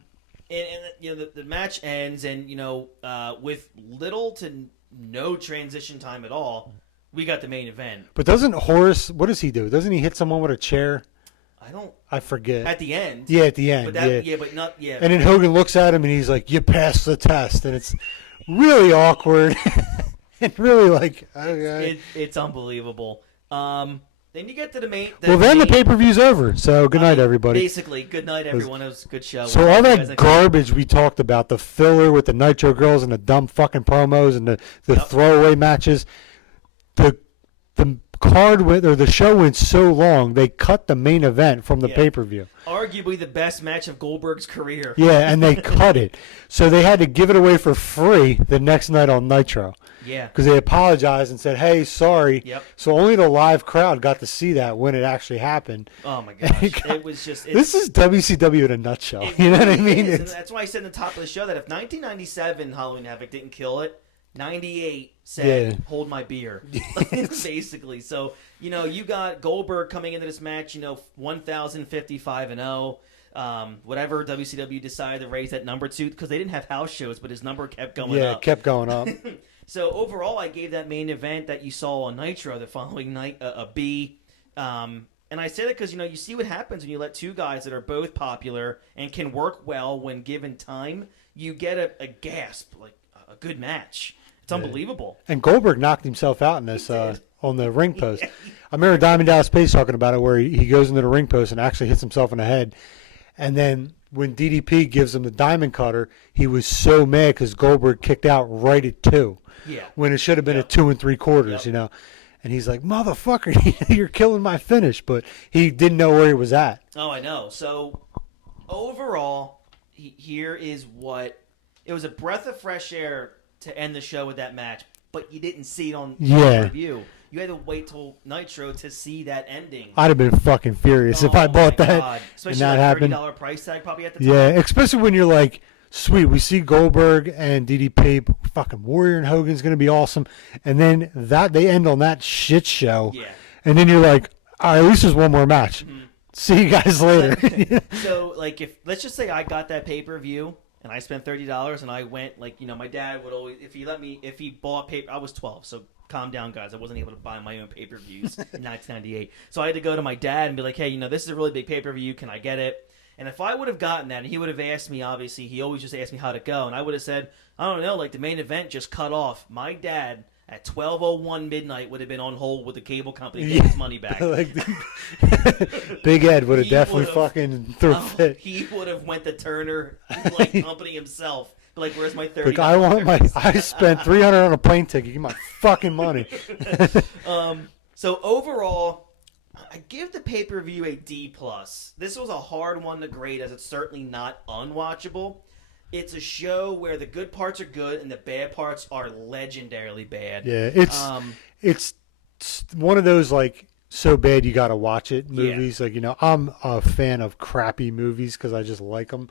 the match ends, and with little to no transition time at all, we got the main event. But doesn't Horace? What does he do? Doesn't he hit someone with a chair? I forget. At the end. Yeah, at the end. But not. And then Hogan looks at him and he's like, "You passed the test," and it's really awkward and really like. Okay. It's unbelievable. Then you get to the main. Then the pay-per-view's over. So good night, everybody. Basically, good night, everyone. It was a good show. So all that garbage we talked about, the filler with the Nitro Girls and the dumb fucking promos and the throwaway matches, the card went, or the show went so long, they cut the main event from the pay-per-view. Arguably the best match of Goldberg's career. Yeah, and they cut it. So they had to give it away for free the next night on Nitro. Yeah. Because they apologized and said, hey, sorry. Yep. So only the live crowd got to see that when it actually happened. Oh, my gosh. It was just... This is WCW in a nutshell. You know what I mean? And that's why I said in the top of the show that if 1997 Halloween Havoc didn't kill it, 98 said, hold my beer, basically. So, you got Goldberg coming into this match, 1,055-0. Whatever WCW decided to raise that number to, because they didn't have house shows, but his number kept going up. Yeah, it kept going up. So overall, I gave that main event that you saw on Nitro the following night a B. And I say that because, you see what happens when you let two guys that are both popular and can work well when given time. You get a gasp, like a good match. It's unbelievable. And Goldberg knocked himself out in this on the ring post. I remember Diamond Dallas Page talking about it where he goes into the ring post and actually hits himself in the head. And then when DDP gives him the diamond cutter, he was so mad because Goldberg kicked out right at 2. Yeah. When it should have been at 2 3/4, And he's like, motherfucker, you're killing my finish. But he didn't know where he was at. Oh, I know. So, overall, here is what... It was a breath of fresh air to end the show with that match, but you didn't see it on review. You had to wait till Nitro to see that ending. I'd have been fucking furious if I bought that. God. Especially and that happened. $30 price tag probably at the time. Yeah, especially when you're like, sweet, we see Goldberg and DDP, fucking Warrior and Hogan's going to be awesome. And then they end on that shit show. Yeah. And then you're like, all right, at least there's one more match. Mm-hmm. See you guys later. So, like, let's just say I got that pay-per-view and I spent $30 and I went, like, my dad would always, if he bought paper, I was 12, so calm down, guys. I wasn't able to buy my own pay-per-views in 1998. So I had to go to my dad and be like, hey, this is a really big pay-per-view. Can I get it? And if I would have gotten that, and he would have asked me, obviously, he always just asked me how to go, and I would have said, I don't know, like the main event just cut off. My dad, at 12:01 midnight, would have been on hold with the cable company to get his money back. Big Ed would have definitely fucking threw a fit. He would have went to Turner company himself. Like, where's my $30? Like, I spent $300 on a plane ticket. Give me my fucking money. So overall, I give the pay-per-view a D+. This was a hard one to grade, as it's certainly not unwatchable. It's a show where the good parts are good and the bad parts are legendarily bad. Yeah, it's one of those, like, so bad you got to watch it movies. Yeah. Like, I'm a fan of crappy movies because I just like them.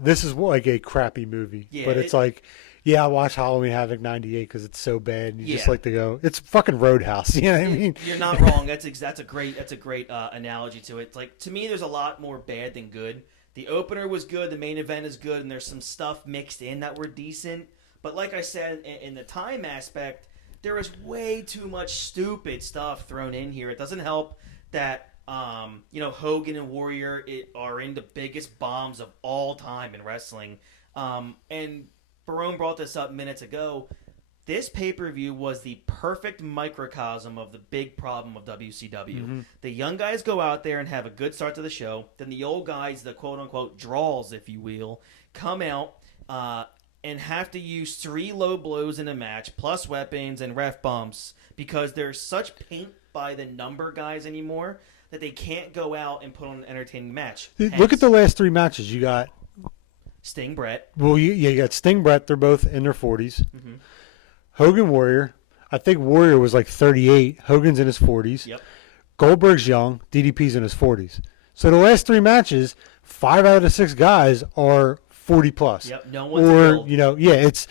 This is like a crappy movie. Yeah, but it's like, I watched Halloween Havoc 98 because it's so bad. And you just like to go, it's fucking Roadhouse. You know what I mean? You're not wrong. That's a great analogy to it. Like, to me, there's a lot more bad than good. The opener was good. The main event is good. And there's some stuff mixed in that were decent. But like I said, in the time aspect, there is way too much stupid stuff thrown in here. It doesn't help that Hogan and Warrior are in the biggest bombs of all time in wrestling. And Barone brought this up minutes ago. This pay-per-view was the perfect microcosm of the big problem of WCW. Mm-hmm. The young guys go out there and have a good start to the show. Then the old guys, the quote-unquote draws, if you will, come out and have to use 3 low blows in a match, plus weapons and ref bumps, because there's such paint-by-the-number guys anymore that they can't go out and put on an entertaining match. Look at the last 3 matches. You got Sting, Brett. Well, you got Sting, Brett. They're both in their 40s. Mm-hmm. Hogan, Warrior. I think Warrior was like 38. Hogan's in his 40s. Yep. Goldberg's young. DDP's in his 40s. So the last 3 matches, 5 out of the 6 guys are 40 plus. Yep. No one's it's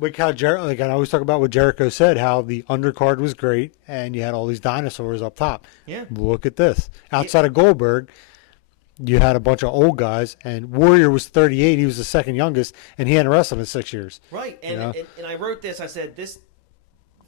like how I always talk about what Jericho said, how the undercard was great and you had all these dinosaurs up top. Yeah. Look at this. Outside of Goldberg, you had a bunch of old guys, and Warrior was 38. He was the second youngest, and he hadn't wrestled in 6 years. Right, and I wrote this. I said this.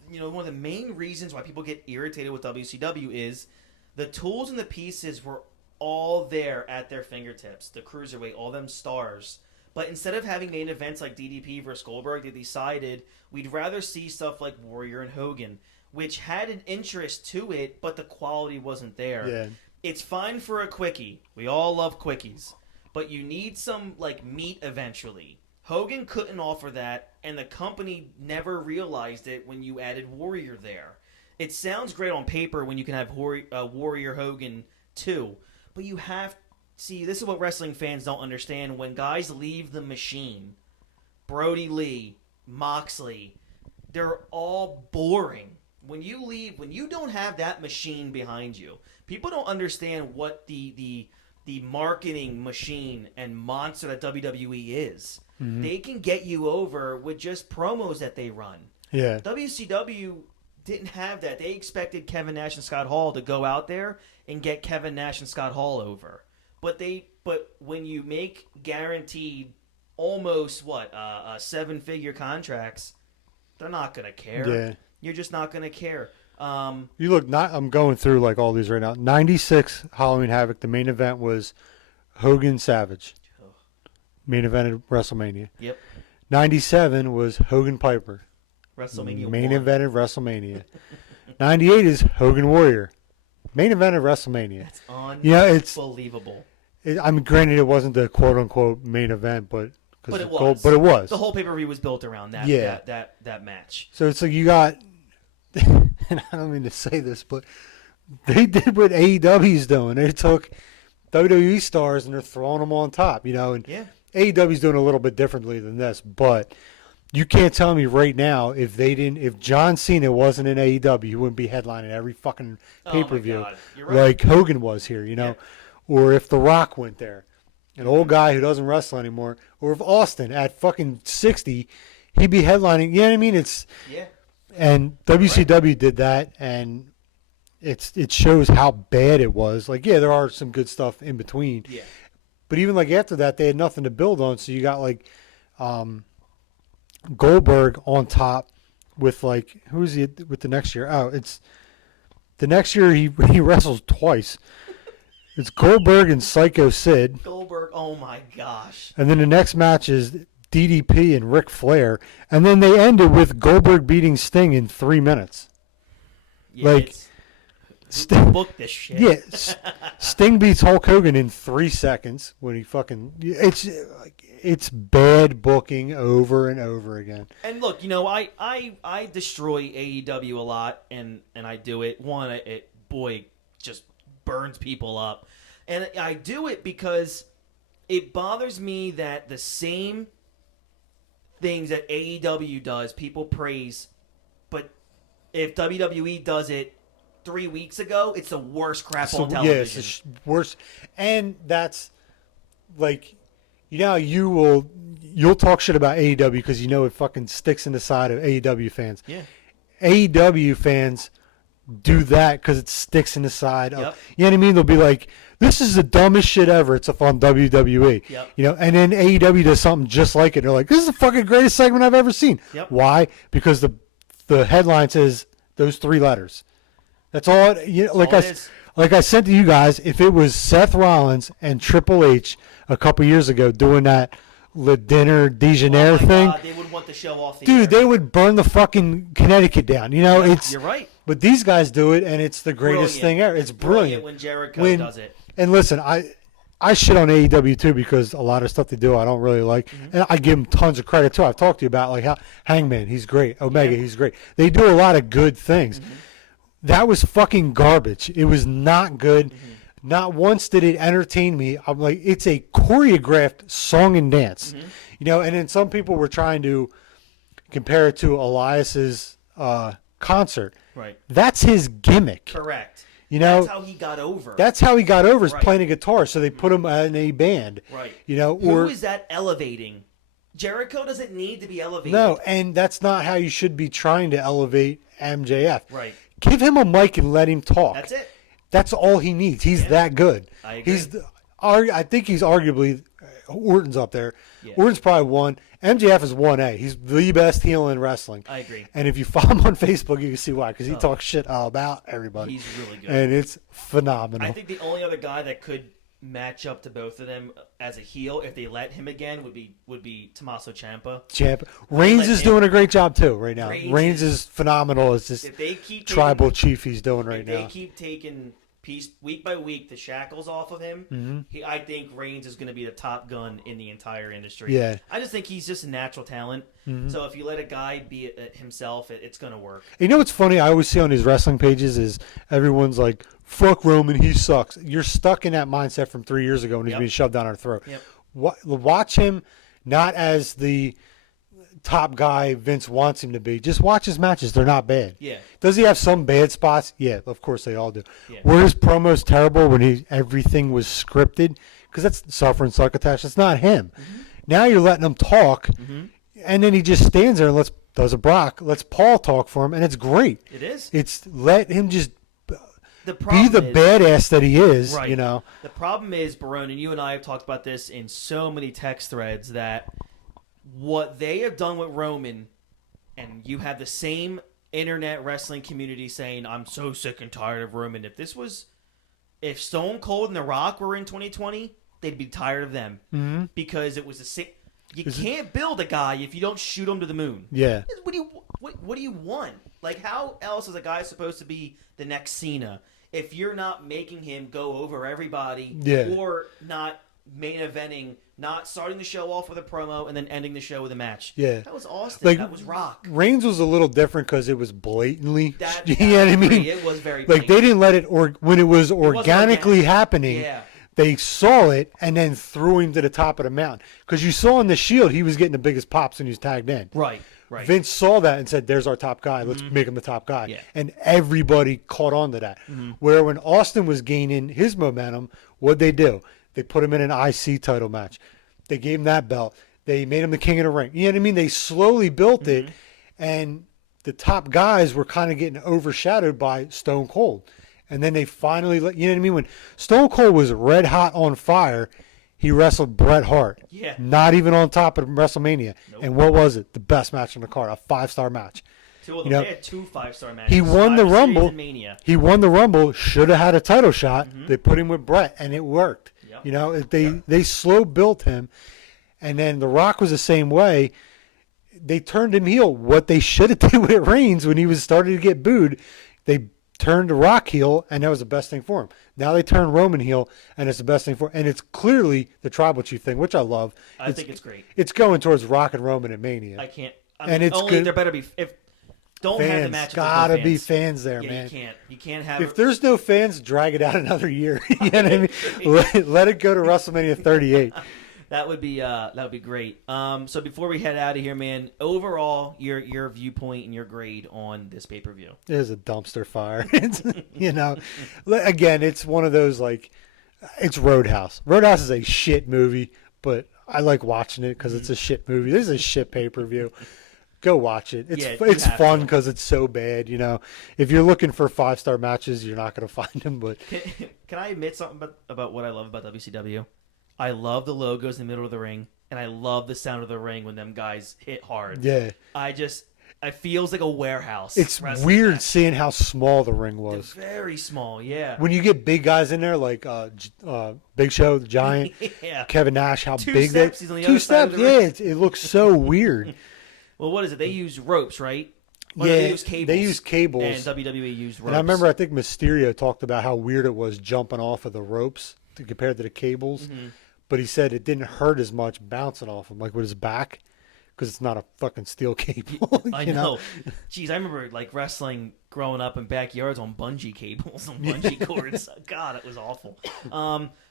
One of the main reasons why people get irritated with WCW is the tools and the pieces were all there at their fingertips. The Cruiserweight, all them stars. But instead of having main events like DDP versus Goldberg, they decided we'd rather see stuff like Warrior and Hogan, which had an interest to it, but the quality wasn't there. Yeah. It's fine for a quickie. We all love quickies. But you need some, meat eventually. Hogan couldn't offer that, and the company never realized it when you added Warrior there. It sounds great on paper when you can have Warrior Hogan too, but you have see. This is what wrestling fans don't understand. When guys leave the machine, Brody Lee, Moxley, they're all boring. When you leave, when you don't have that machine behind you, people don't understand what the marketing machine and monster that WWE is. Mm-hmm. They can get you over with just promos that they run. Yeah. WCW didn't have that. They expected Kevin Nash and Scott Hall to go out there and get Kevin Nash and Scott Hall over. But when you make guaranteed almost 7-figure contracts, they're not gonna care. Yeah. You're just not gonna care. You look. I'm going through like all these right now. 96 Halloween Havoc. The main event was Hogan Savage. Main event at WrestleMania. Yep. 97 was Hogan Piper. WrestleMania. Main event at WrestleMania. 98 is Hogan Warrior. Main event at WrestleMania. That's unbelievable. I mean, granted, it wasn't the quote unquote main event, but it was. But it was. The whole pay-per-view was built around that. Yeah. That match. So it's like you got, and I don't mean to say this, but they did what AEW's doing. They took WWE stars and they're throwing them on top, and yeah. AEW's doing a little bit differently than this, but you can't tell me right now if John Cena wasn't in AEW, he wouldn't be headlining every fucking pay-per-view like Hogan was here, Yeah. Or if The Rock went there, an old guy who doesn't wrestle anymore, or if Austin at fucking 60, he'd be headlining. You know what I mean? Yeah. And WCW did that, and it shows how bad it was. Like, yeah, there are some good stuff in between. Yeah. But even like after that, they had nothing to build on. So you got like Goldberg on top with like who's he with the next year? Oh, it's the next year he wrestles twice. It's Goldberg and Psycho Sid. Goldberg, oh my gosh. And then the next match is DDP and Ric Flair. And then they ended with Goldberg beating Sting in 3 minutes. Yeah, like, book this shit. Yeah, Sting beats Hulk Hogan in 3 seconds when he fucking... It's bad booking over and over again. And look, I destroy AEW a lot, and I do it. One, it just burns people up. And I do it because it bothers me that the same things that AEW does, people praise, but if WWE does it 3 weeks ago, it's the worst crap on television. Yeah, it's the worst. And that's like, you'll talk shit about AEW because it fucking sticks in the side of AEW fans. Yeah. AEW fans do that because it sticks in the side of, Yep. You know what I mean? They'll be like, this is the dumbest shit ever. It's on WWE. Yep. And then AEW does something just like it. They're like, this is the fucking greatest segment I've ever seen. Yep. Why? Because the headline says those 3 letters. That's all. Like I said to you guys, if it was Seth Rollins and Triple H a couple years ago doing that Le Dinner Degener thing, God, they would want to show off the dude, air. they would burn the fucking Connecticut down. You're right. But these guys do it, and it's the greatest thing ever. It's brilliant when Jericho does it. And listen, I shit on AEW too because a lot of stuff they do I don't really like, and I give them tons of credit too. I've talked to you about like how Hangman, he's great. Omega, he's great. They do a lot of good things. That was fucking garbage. It was not good. Not once did it entertain me. I'm like, it's a choreographed song and dance, And then some people were trying to compare it to Elias's concert. Right. That's his gimmick. Correct. That's how he got over. That's how he got over, is Right. playing a guitar. So they put him in a band. Right. Who is that elevating? Jericho doesn't need to be elevated. No, and that's not how you should be trying to elevate MJF. Right. Give him a mic and let him talk. That's it. That's all he needs. He's that good. I agree. I think he's arguably Orton's up there. Yeah. Orton's probably 1. MJF is 1A. He's the best heel in wrestling. I agree. And if you follow him on Facebook, you can see why. Because he talks shit about everybody. He's really good. And it's phenomenal. I think the only other guy that could match up to both of them as a heel, if they let him again, would be Tommaso Ciampa. Reigns is doing a great job too right now. Reigns Reigns is phenomenal. It's this if they keep tribal chief he's doing right now. If they keep taking week by week, the shackles off of him, I think Reigns is going to be the top gun in the entire industry. Yeah. I just think he's just a natural talent. So if you let a guy be it himself, it's going to work. You know what's funny? I always see on these wrestling pages is everyone's like, fuck Roman, he sucks. You're stuck in that mindset from 3 years ago when he's being shoved down our throat. Yep. Watch him not as the top guy Vince wants him to be. Just watch his matches. They're not bad. Yeah. Does he have some bad spots? Yeah, of course they all do. Yeah. Were his promos terrible when everything was scripted? Because that's suffering succotash. That's not him. Now you're letting him talk, and then he just stands there and lets Paul talk for him, and it's great. It is. It's let him just be the is, badass that he is, right. you know. The problem is, Barone, and you and I have talked about this in so many text threads, that what they have done with Roman, and you have the same internet wrestling community saying, I'm so sick and tired of Roman. If Stone Cold and The Rock were in 2020, they'd be tired of them. Because it was the same. You can't build a guy if you don't shoot him to the moon. Yeah. What do you want? Like, how else is a guy supposed to be the next Cena if you're not making him go over everybody, or not main eventing, not starting the show off with a promo and then ending the show with a match? Yeah. That was Austin. Like, that was Rock. Reigns was a little different because it was blatantly. You know what I mean? It was very like, they didn't let it, or when it was organically happening. Yeah. They saw it and then threw him to the top of the mountain. Because you saw in the Shield, he was getting the biggest pops when he was tagged in. Right. Vince saw that and said, there's our top guy. Let's make him the top guy. Yeah. And everybody caught on to that. Where when Austin was gaining his momentum, what'd they do? They put him in an IC title match. They gave him that belt. They made him the king of the ring. You know what I mean? They slowly built it, and the top guys were kind of getting overshadowed by Stone Cold. And then they finally, you know what I mean? When Stone Cold was red hot on fire, he wrestled Bret Hart. Yeah. Not even on top of WrestleMania. Nope. And what was it? The best match on the card, a 5-star match. Two of them. They had 2 5-star matches. He won the Rumble. Mania. He won the Rumble. Should have had a title shot. They put him with Bret, and it worked. Yep. You know, they slow built him, and then The Rock was the same way. They turned him heel. What they should have did with Reigns when he was starting to get booed, they turned The Rock heel, and that was the best thing for him. Now they turn Roman heel, and it's the best thing for him. And it's clearly the tribal chief thing, which I love. I think it's great. It's going towards Rock and Roman at Mania. I mean, it's only good. There better be don't fans, have the match. Gotta no be fans there, man. You can't have. If there's no fans, drag it out another year. You know what I mean? Let it go to WrestleMania 38. That would be great. So before we head out of here, man, overall, your viewpoint and your grade on this pay-per-view. It is a dumpster fire. You know, again, it's one of those, like, it's Roadhouse. Roadhouse is a shit movie, but I like watching it because it's a shit movie. This is a shit pay-per-view. Go watch it. It's fun because it's so bad. You know, if you're looking for 5-star matches, you're not going to find them. But can I admit something about what I love about WCW? I love the logos in the middle of the ring, and I love the sound of the ring when them guys hit hard. Yeah. It feels like a warehouse. It's weird seeing how small the ring was. They're very small, yeah. When you get big guys in there, like Big Show, the Giant, Kevin Nash, how big they... 2 steps, he's on the 2 other side of steps, the ring. it looks so weird. Well, what is it? They use ropes, right? Or they use cables. They use cables. And WWE used ropes. And I remember, I think Mysterio talked about how weird it was jumping off of the ropes compared to the cables. But he said it didn't hurt as much bouncing off him, like with his back, because it's not a fucking steel cable. I know. Jeez, I remember like wrestling growing up in backyards on bungee cables, on bungee cords. God, it was awful.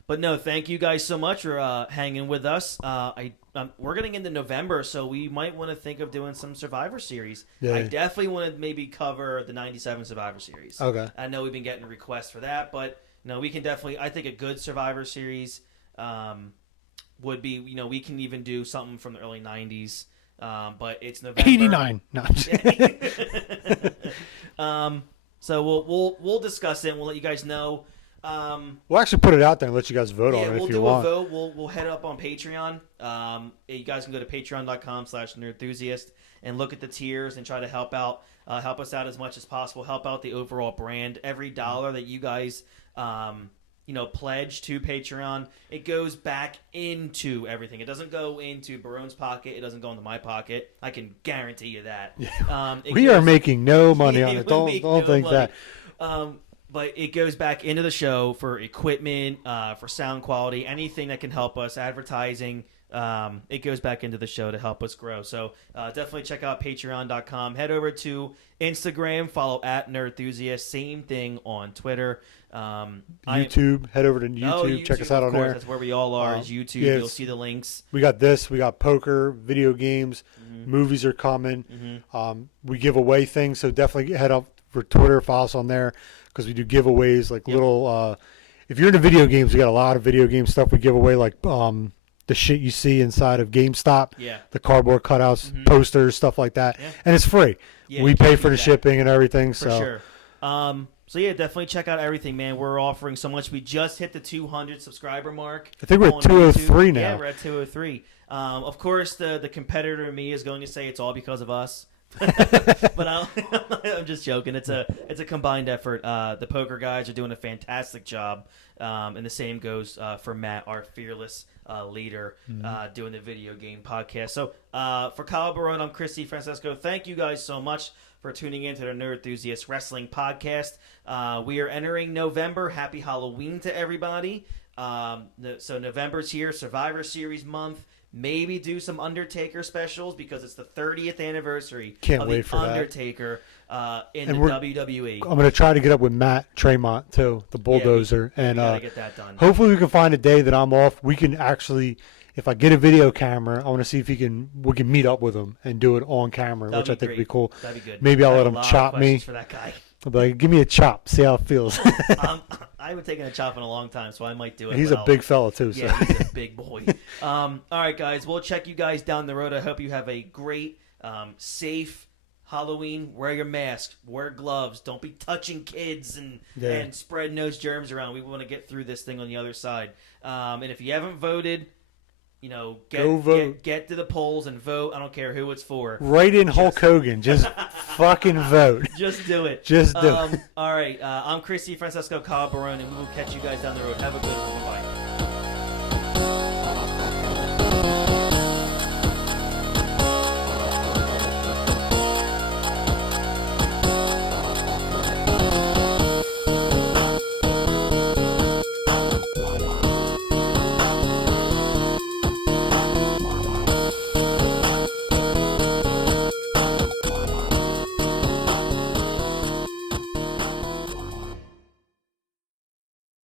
But no, thank you guys so much for hanging with us. We're getting into November, so we might want to think of doing some Survivor Series. Yeah. I definitely want to maybe cover the 97 Survivor Series. Okay. I know we've been getting requests for that, but no, we can definitely, I think a good Survivor Series would be, we can even do something from the early 90s, but it's November. 89. No, I'm just so we'll discuss it, and we'll let you guys know. We'll actually put it out there and let you guys vote on it if you want. We'll do a vote. We'll head up on Patreon. You guys can go to patreon.com/nerdthusiast and look at the tiers and try to help us out as much as possible. Help out the overall brand. Every dollar that you guys pledge to Patreon, it goes back into everything. It doesn't go into Barone's pocket. It doesn't go into my pocket. I can guarantee you that. We are making no money on it. Don't think money. that. But it goes back into the show for equipment, for sound quality, anything that can help us, advertising. It goes back into the show to help us grow. So definitely check out patreon.com. Head over to Instagram, follow at Nerdthusiast. Same thing on Twitter. YouTube, head over to YouTube. Check us out on there. That's where we all are, is YouTube. Yeah, you'll see the links. We got this. We got poker, video games, movies are coming. We give away things, so definitely head up for Twitter, follow us on there, because we do giveaways, like little, if you're into video games, we got a lot of video game stuff we give away, like the shit you see inside of GameStop, the cardboard cutouts, posters, stuff like that, and it's free. We pay for the shipping and everything. For sure. So yeah, definitely check out everything, man. We're offering so much. We just hit the 200 subsber mark. I think we're at 203 now. Yeah, we're at 203. Of course, the competitor in me is going to say it's all because of us. But I'm just joking. It's a combined effort. The poker guys are doing a fantastic job, and the same goes for Matt, our fearless leader, doing the video game podcast. So for Kyle Barone, I'm Christy Francesco. Thank you guys so much for tuning in to the Nerdthusiast Wrestling Podcast. We are entering November. Happy Halloween to everybody. So November's here, Survivor Series month. Maybe do some Undertaker specials because it's the 30th anniversary of the Undertaker in the WWE. I'm going to try to get up with Matt Tremont too, the Bulldozer, and gotta get that done. Hopefully we can find a day that I'm off. We can actually, if I get a video camera, I want to see if we can meet up with him and do it on camera, which I think would be cool. That'd be good. Maybe I'll let him chop me. For that guy. I'll be like, give me a chop, see how it feels. I haven't taken a chop in a long time, so I might do it. He's a big fella, too. So. Yeah, he's a big boy. All right, guys. We'll check you guys down the road. I hope you have a great, safe Halloween. Wear your mask. Wear gloves. Don't be touching kids and spreading those germs around. We want to get through this thing on the other side. And if you haven't voted, get to the polls and vote. I don't care who it's for. Write in Hulk Hogan. Just fucking vote. Just do it. Just do it. All right. I'm Christy Francesco Kyle Barone, and we will catch you guys down the road. Have a good one. Bye.